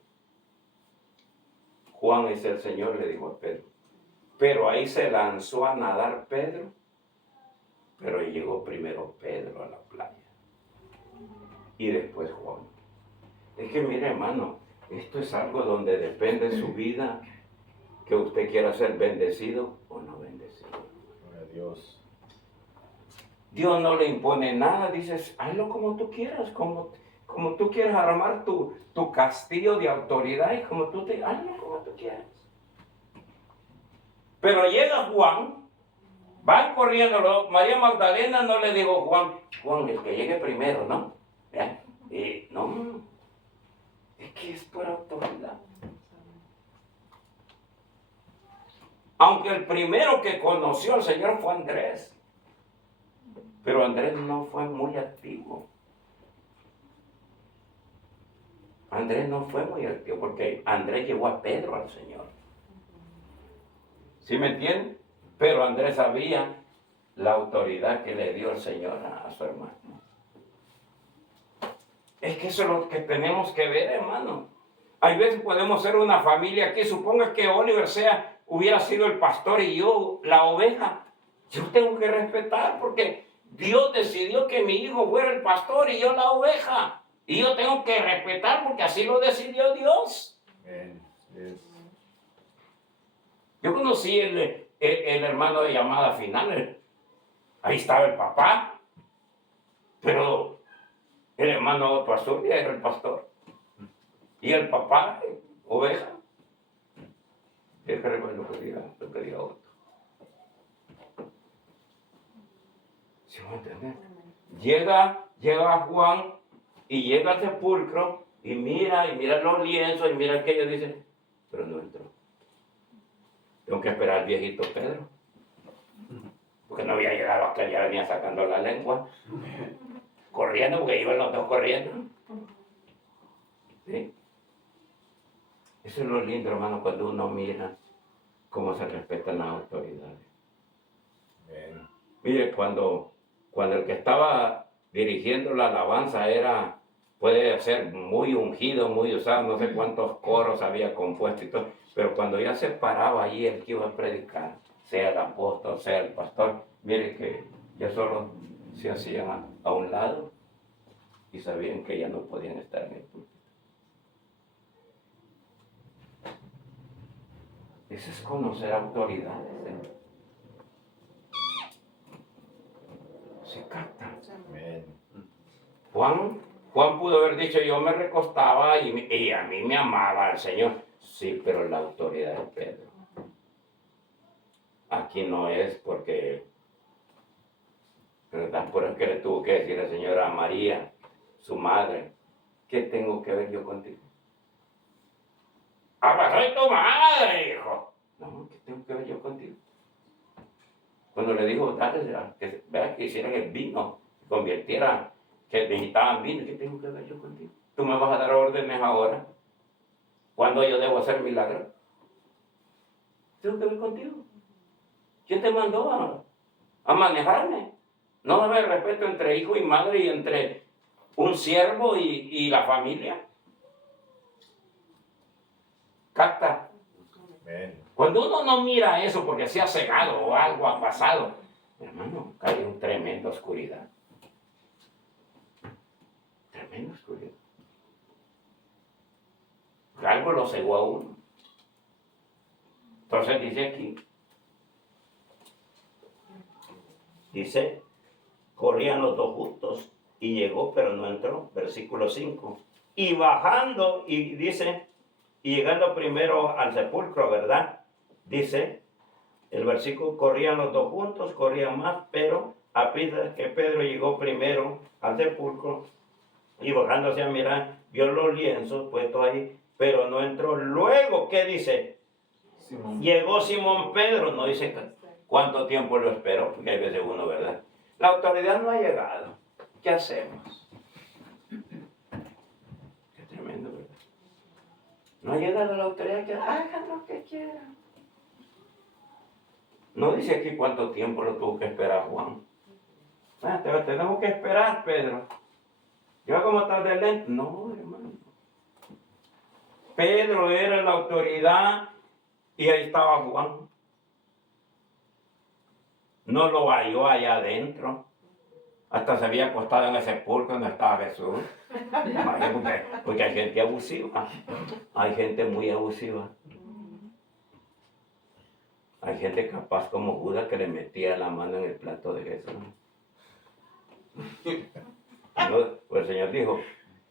Juan es el Señor, le dijo a Pedro. Pero ahí se lanzó a nadar Pedro, pero llegó primero Pedro a la playa. y después Juan. Es que mire, hermano, esto es algo donde depende su vida, que usted quiera ser bendecido o no bendecido. Gloria a Dios. Dios no le impone nada, dices, hazlo como tú quieras, como tú quieras armar tu castillo de autoridad y hazlo como tú quieras. Pero llega Juan, van corriendo, María Magdalena no le dijo Juan, el que llegue primero, ¿no? Y no, es que es por autoridad. Aunque el primero que conoció al Señor fue Andrés, pero Andrés no fue muy activo. Andrés no fue muy activo porque Andrés llevó a Pedro al Señor. ¿Sí me entienden? Pero Andrés sabía la autoridad que le dio el Señor a su hermano. Es que eso es lo que tenemos que ver, hermano. Hay veces podemos ser una familia aquí. Suponga que Oliver hubiera sido el pastor y yo la oveja. Yo tengo que respetar porque Dios decidió que mi hijo fuera el pastor y yo la oveja. Y yo tengo que respetar porque así lo decidió Dios. Amén. Yes. Yo conocí el hermano de llamada final. Ahí estaba el papá. Pero el hermano pastor ya era el pastor. Y el papá, oveja. Es que recuerdo lo que diga otro. ¿Sí me entienden? Llega Juan y llega al sepulcro y mira los lienzos y mira aquello y dice, pero no entró. Tengo que esperar al viejito Pedro. Porque no había llegado hasta ya venía sacando la lengua. Corriendo, porque iban los dos corriendo. ¿Sí? Eso es lo lindo, hermano, cuando uno mira cómo se respetan las autoridades. Amén. Mire, cuando el que estaba dirigiendo la alabanza puede ser muy ungido, muy usado, no sé cuántos coros había compuesto y todo, pero cuando ya se paraba ahí el que iba a predicar, sea el apóstol, sea el pastor, mire que ya solo se hacían a un lado y sabían que ya no podían estar en el púlpito. Eso es conocer autoridades. Se capta. Amén. Juan pudo haber dicho, yo me recostaba y a mí me amaba el Señor. Sí, pero la autoridad de Pedro. Aquí no es porque, ¿verdad? Por eso que le tuvo que decir al Señor a María, su madre, ¿qué tengo que ver yo contigo? ¡Ah, soy tu madre, hijo! No, ¿qué tengo que ver yo contigo? Cuando le dijo, dale, que hicieran el vino, convirtiera, que necesitaban vino, ¿qué tengo que ver yo contigo? Tú me vas a dar órdenes ahora. ¿Cuándo yo debo hacer milagros? Tengo que ver contigo. ¿Quién te mandó a manejarme? No va a haber respeto entre hijo y madre y entre un siervo y la familia. Capta. Amén. Cuando uno no mira eso porque se ha cegado o algo ha pasado, hermano, cae en tremenda oscuridad. Tremenda oscuridad. Algo lo cegó a uno. Entonces dice aquí, corrían los dos juntos y llegó pero no entró, versículo 5. Y bajando, y dice, y llegando primero al sepulcro, ¿verdad? Dice, el versículo, corrían los dos juntos, corrían más, pero a prisa que Pedro llegó primero al sepulcro y bajándose a mirar, vio los lienzos puestos ahí, pero no entró. Luego, ¿qué dice? Simón. Llegó Simón Pedro, no dice cuánto tiempo lo esperó, porque hay veces uno, ¿verdad? La autoridad no ha llegado. ¿Qué hacemos? Qué tremendo, ¿verdad? No ha llegado la autoridad, que hagan lo que quieran. No dice aquí cuánto tiempo lo tuvo que esperar Juan. Tenemos que esperar, Pedro. ¿Yo cómo estás de lento? No, hermano. Pedro era la autoridad y ahí estaba Juan. No lo halló allá adentro. Hasta se había acostado en el sepulcro donde estaba Jesús. Porque hay gente abusiva. Hay gente muy abusiva. Hay gente capaz como Judas que le metía la mano en el plato de Jesús. No, pues el Señor dijo,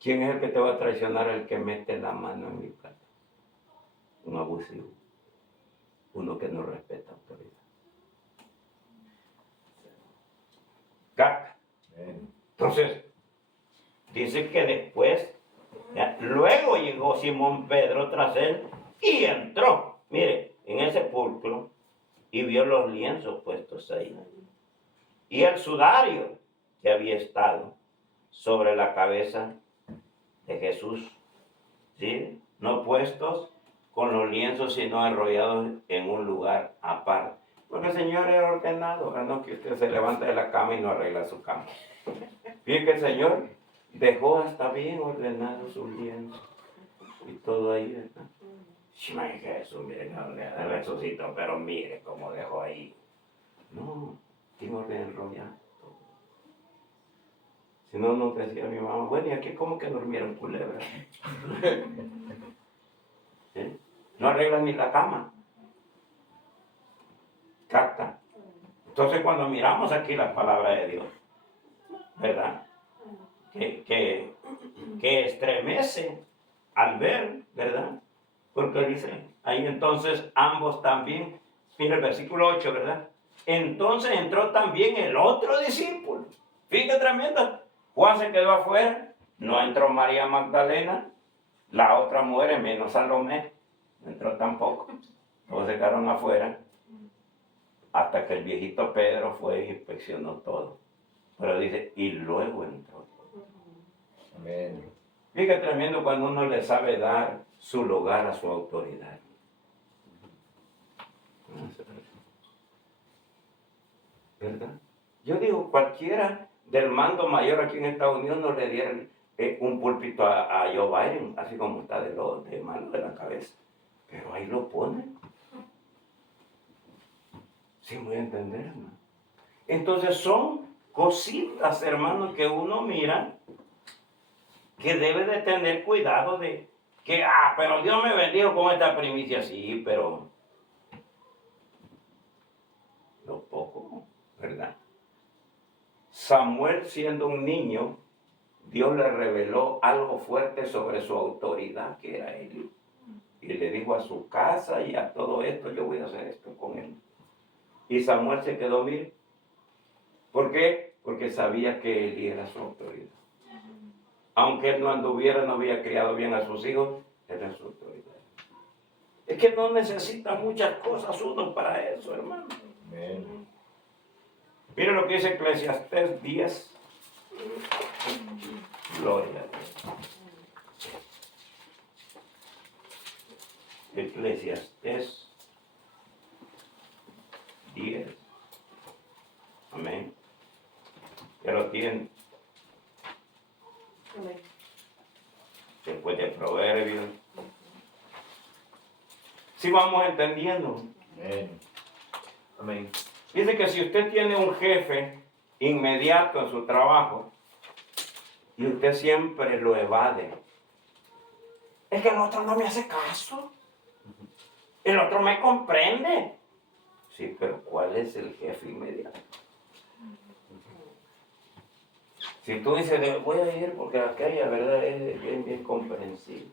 ¿quién es el que te va a traicionar? El que mete la mano en mi plato. Un abusivo. Uno que no respeta autoridad. Capta. Entonces, dice que después, luego llegó Simón Pedro tras él y entró, mire, en el sepulcro y vio los lienzos puestos ahí. Y el sudario que había estado sobre la cabeza de Jesús, ¿sí? No puestos con los lienzos, sino enrollados en un lugar aparte. Porque el Señor era ordenado, no que usted se levanta de la cama y no arregla su cama. Fíjate que el Señor dejó hasta bien ordenado sus lienzos y todo ahí, ¿verdad? Ay, Jesús, mire, no le resucitó, pero mire cómo dejó ahí. No, bien enrollado. Si no, no decía mi mamá, bueno, ¿y aquí cómo que durmieron culebras? ¿Sí? No arreglan ni la cama. Capta. Entonces cuando miramos aquí la palabra de Dios, ¿verdad? Que estremece al ver, ¿verdad? Porque dice, ahí entonces ambos también, mira el versículo 8, ¿verdad? Entonces entró también el otro discípulo. Fíjate tremendo. Juan se quedó afuera, no entró María Magdalena, la otra mujer, menos Salomé, no entró tampoco. Todos se quedaron afuera, hasta que el viejito Pedro fue y inspeccionó todo. Pero dice, y luego entró. Amén. Fíjate tremendo cuando uno le sabe dar su lugar a su autoridad. ¿Verdad? Yo digo, cualquiera del mando mayor aquí en Estados Unidos no le dieran un púlpito a Joe Biden, así como está de mano de la cabeza. Pero ahí lo ponen. Sí, voy a entender, hermano. Entonces son cositas, hermano, que uno mira que debe de tener cuidado de que, pero Dios me bendijo con esta primicia, sí, pero lo poco, ¿verdad? Samuel siendo un niño, Dios le reveló algo fuerte sobre su autoridad, que era él. Y le dijo a su casa y a todo esto, yo voy a hacer esto con él. Y Samuel se quedó, mire. ¿Por qué? Porque sabía que Eli era su autoridad. Aunque él no anduviera, no había criado bien a sus hijos, era su autoridad. Es que no necesita muchas cosas uno para eso, hermano. Amén. Mire lo que dice Eclesiastés 10. Gloria a Dios. Eclesiastés 10. Amén. Ya lo tienen. Amén. Después de Proverbios. Si vamos entendiendo. Amén. Amén. Dice que si usted tiene un jefe inmediato en su trabajo y usted siempre lo evade, es que el otro no me hace caso. El otro me comprende. Sí, pero ¿cuál es el jefe inmediato? Si tú dices, voy a ir porque aquella verdad es bien comprensible.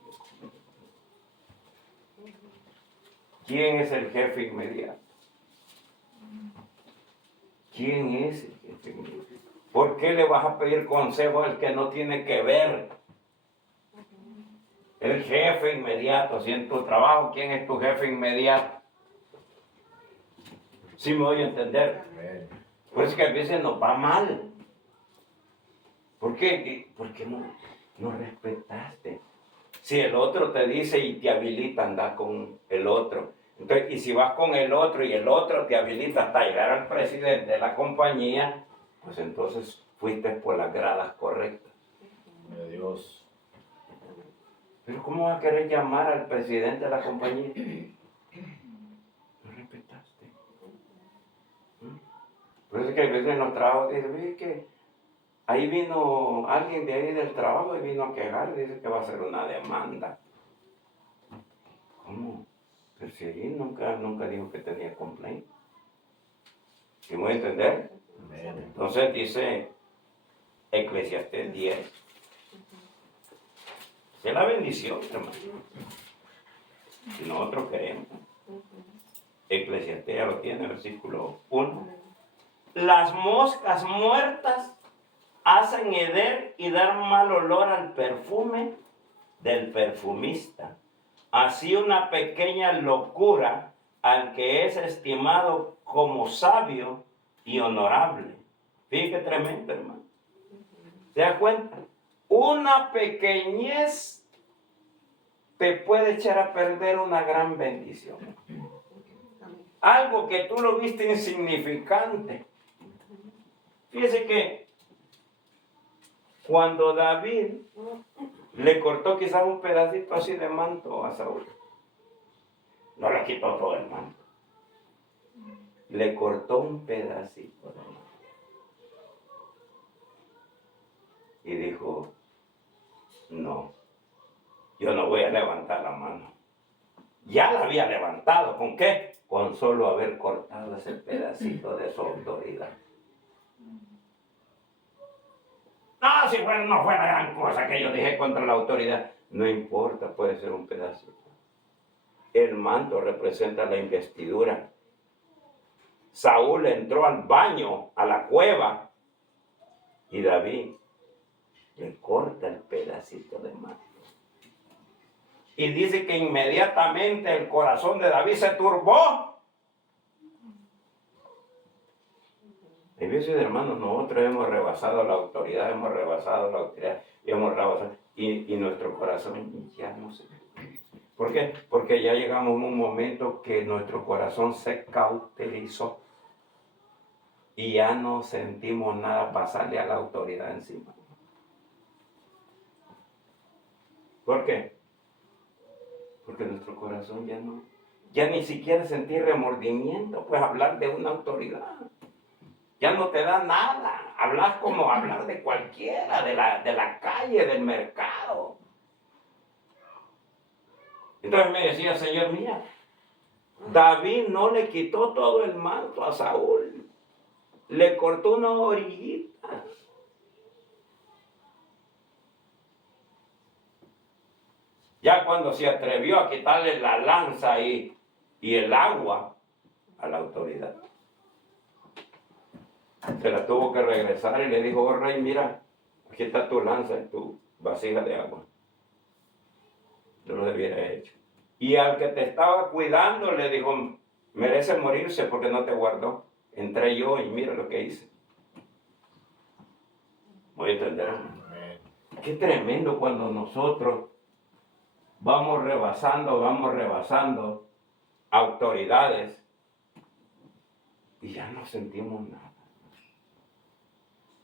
¿Quién es el jefe inmediato? ¿Quién es el jefe inmediato? ¿Por qué le vas a pedir consejo al que no tiene que ver? El jefe inmediato, si en tu trabajo, ¿quién es tu jefe inmediato? ¿Sí me voy a entender? Amén. Por eso es que a veces nos va mal. ¿Por qué? Porque no respetaste. Si el otro te dice y te habilita a andar con el otro. Entonces, y si vas con el otro y el otro te habilita hasta llegar al presidente de la compañía, pues entonces fuiste por las gradas correctas. Gloria a Dios. Pero ¿cómo vas a querer llamar al presidente de la compañía? No respetaste. Por eso es que a veces en los trabajos dicen, que ahí vino alguien de ahí del trabajo y vino a quejar, dice que va a hacer una demanda. ¿Cómo? Pero si allí nunca dijo que tenía complaint. ¿Sí me voy a entender? Amén. Entonces dice Eclesiastés 10. Es la bendición, hermano. Si nosotros queremos. Eclesiastés ya lo tiene, versículo 1. Las moscas muertas hacen heder y dar mal olor al perfume del perfumista. Así una pequeña locura al que es estimado como sabio y honorable. Fíjate, tremendo, hermano. ¿Se da cuenta? Una pequeñez te puede echar a perder una gran bendición. Algo que tú lo viste insignificante. Fíjese que cuando David le cortó quizás un pedacito así de manto a Saúl, no le quitó todo el manto, le cortó un pedacito de manto y dijo, no, yo no voy a levantar la mano. Ya la había levantado, ¿con qué? Con solo haber cortado ese pedacito de su autoridad. No, si no fuera gran cosa que yo dije contra la autoridad. No importa, puede ser un pedacito. El manto representa la investidura. Saúl entró al baño, a la cueva, y David le corta el pedacito de manto. Y dice que inmediatamente el corazón de David se turbó. Hay veces, hermanos, nosotros hemos rebasado la autoridad, y nuestro corazón ya no se... ¿Por qué? Porque ya llegamos a un momento que nuestro corazón se cauterizó y ya no sentimos nada pasarle a la autoridad encima. ¿Por qué? Porque nuestro corazón ya ni siquiera sentir remordimiento, pues hablar de una autoridad. Ya no te da nada. Hablas como hablar de cualquiera, de la calle, del mercado. Entonces me decía, Señor, mira, David no le quitó todo el manto a Saúl. Le cortó una orillita. Ya cuando se atrevió a quitarle la lanza y el agua a la autoridad, se la tuvo que regresar y le dijo, oh rey, mira, aquí está tu lanza y tu vasija de agua. Yo lo hubiera hecho. Y al que te estaba cuidando le dijo, merece morirse porque no te guardó. Entré yo y mira lo que hice. Voy a entender. Qué tremendo cuando nosotros vamos rebasando autoridades y ya no sentimos nada.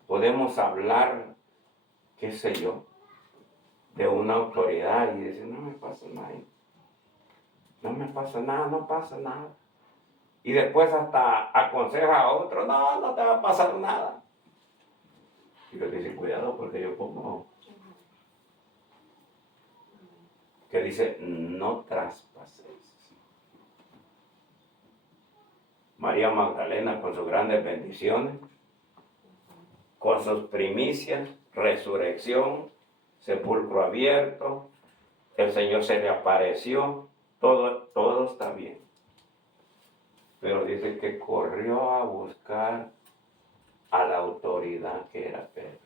Podemos hablar, qué sé yo, de una autoridad y decir, no me pasa nada. No me pasa nada, no pasa nada. Y después hasta aconseja a otro, no te va a pasar nada. Y le dice, cuidado porque yo pongo que dice, no traspaséis. María Magdalena con sus grandes bendiciones, con sus primicias, resurrección, sepulcro abierto, el Señor se le apareció, todo está bien. Pero dice que corrió a buscar a la autoridad que era Pedro.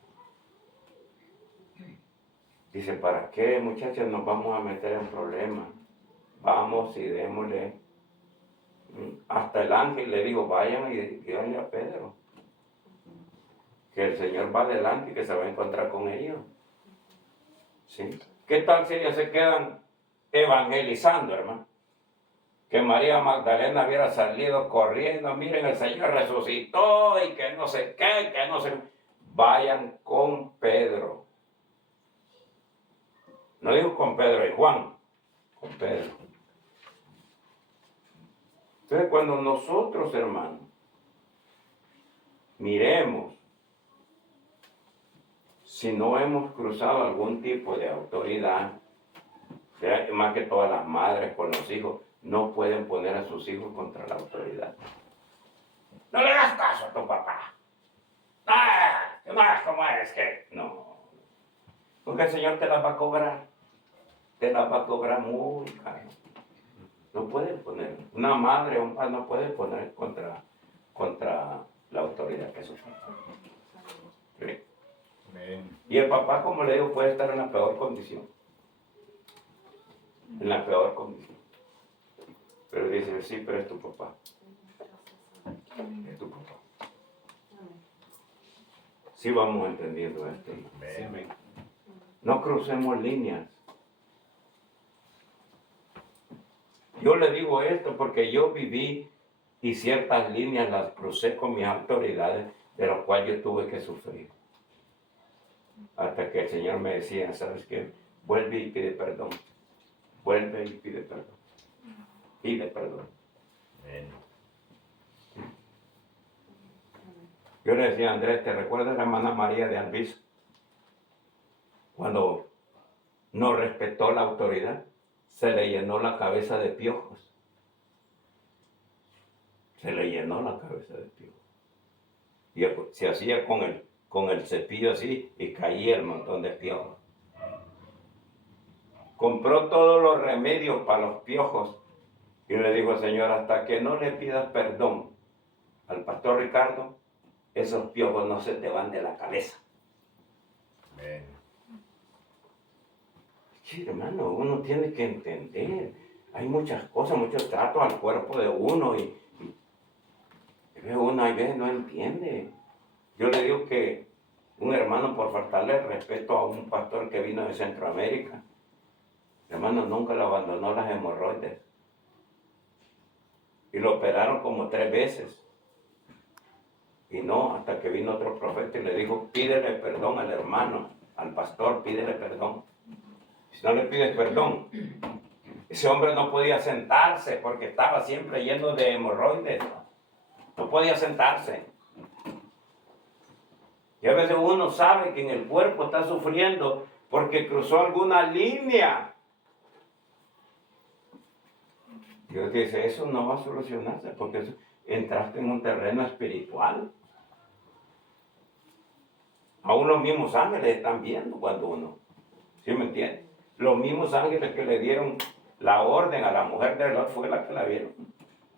Dice, ¿para qué, muchachos, nos vamos a meter en problemas? Vamos y démosle. Hasta el ángel le dijo, vayan y díganle a Pedro que el Señor va adelante y que se va a encontrar con ellos. ¿Sí? ¿Qué tal si ellos se quedan evangelizando, hermano? Que María Magdalena hubiera salido corriendo, miren, el Señor resucitó y que no sé qué, que no sé qué. Vayan con Pedro. No digo con Pedro y Juan, con Pedro. Entonces, cuando nosotros, hermanos, miremos si no hemos cruzado algún tipo de autoridad, más que todas las madres con los hijos, no pueden poner a sus hijos contra la autoridad. No le das caso a tu papá. No es como eres que. No. Porque el Señor te las va a cobrar. Te las va a cobrar muy caro. No pueden poner. Una madre o un padre no puede poner contra la autoridad que es su papá. ¿Sí? Amén. Y el papá, como le digo, puede estar en la peor condición. En la peor condición. Pero dice, sí, pero es tu papá. Es tu papá. Sí vamos entendiendo esto. Amén. No crucemos líneas. Yo le digo esto porque yo viví y ciertas líneas las crucé con mis autoridades, de las cuales yo tuve que sufrir. Hasta que el Señor me decía, ¿sabes qué? Vuelve y pide perdón. Vuelve y pide perdón. Pide perdón. Amén. Yo le decía a Andrés, ¿te recuerdas la hermana María de Albizu? Cuando no respetó la autoridad, se le llenó la cabeza de piojos. Se le llenó la cabeza de piojos. Y se hacía con el cepillo así y caía el montón de piojos. Compró todos los remedios para los piojos y le dijo al Señor, hasta que no le pidas perdón al pastor Ricardo, esos piojos no se te van de la cabeza. Amén. Sí, hermano, uno tiene que entender. Hay muchas cosas, muchos tratos al cuerpo de uno y uno a veces no entiende. Yo le digo que un hermano, por faltarle respeto a un pastor que vino de Centroamérica, hermano, nunca le abandonó las hemorroides. Y lo operaron como 3 veces. Y no, hasta que vino otro profeta y le dijo, pídele perdón al hermano, al pastor, pídele perdón. Si no le pides perdón, ese hombre no podía sentarse porque estaba siempre lleno de hemorroides. No podía sentarse. Y a veces uno sabe que en el cuerpo está sufriendo porque cruzó alguna línea. Dios dice, eso no va a solucionarse porque entraste en un terreno espiritual. Aún los mismos ángeles están viendo cuando uno, ¿sí me entiende? Los mismos ángeles que le dieron la orden a la mujer de Lot fue la que la vieron,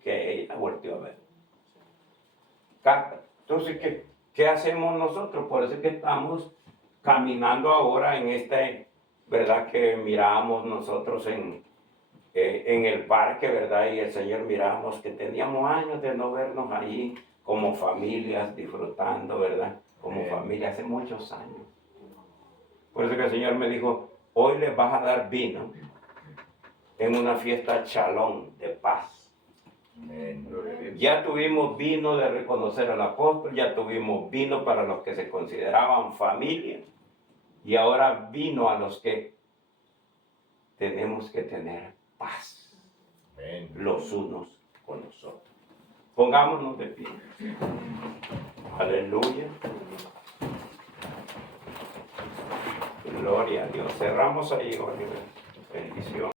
que ella volteó a ver. Entonces, ¿qué hacemos nosotros? Por eso es que estamos caminando ahora en ¿verdad? Que miramos nosotros en el parque, ¿verdad? Y el Señor miramos que teníamos años de no vernos allí como familias disfrutando, ¿verdad? Como familia hace muchos años. Por eso que el Señor me dijo, hoy les vas a dar vino en una fiesta chalón de paz. Amén. Ya tuvimos vino de reconocer al apóstol, ya tuvimos vino para los que se consideraban familia y ahora vino a los que tenemos que tener paz. Amén. Los unos con los otros. Pongámonos de pie. Aleluya. Gloria a Dios. Cerramos ahí, Oliver. Bendición.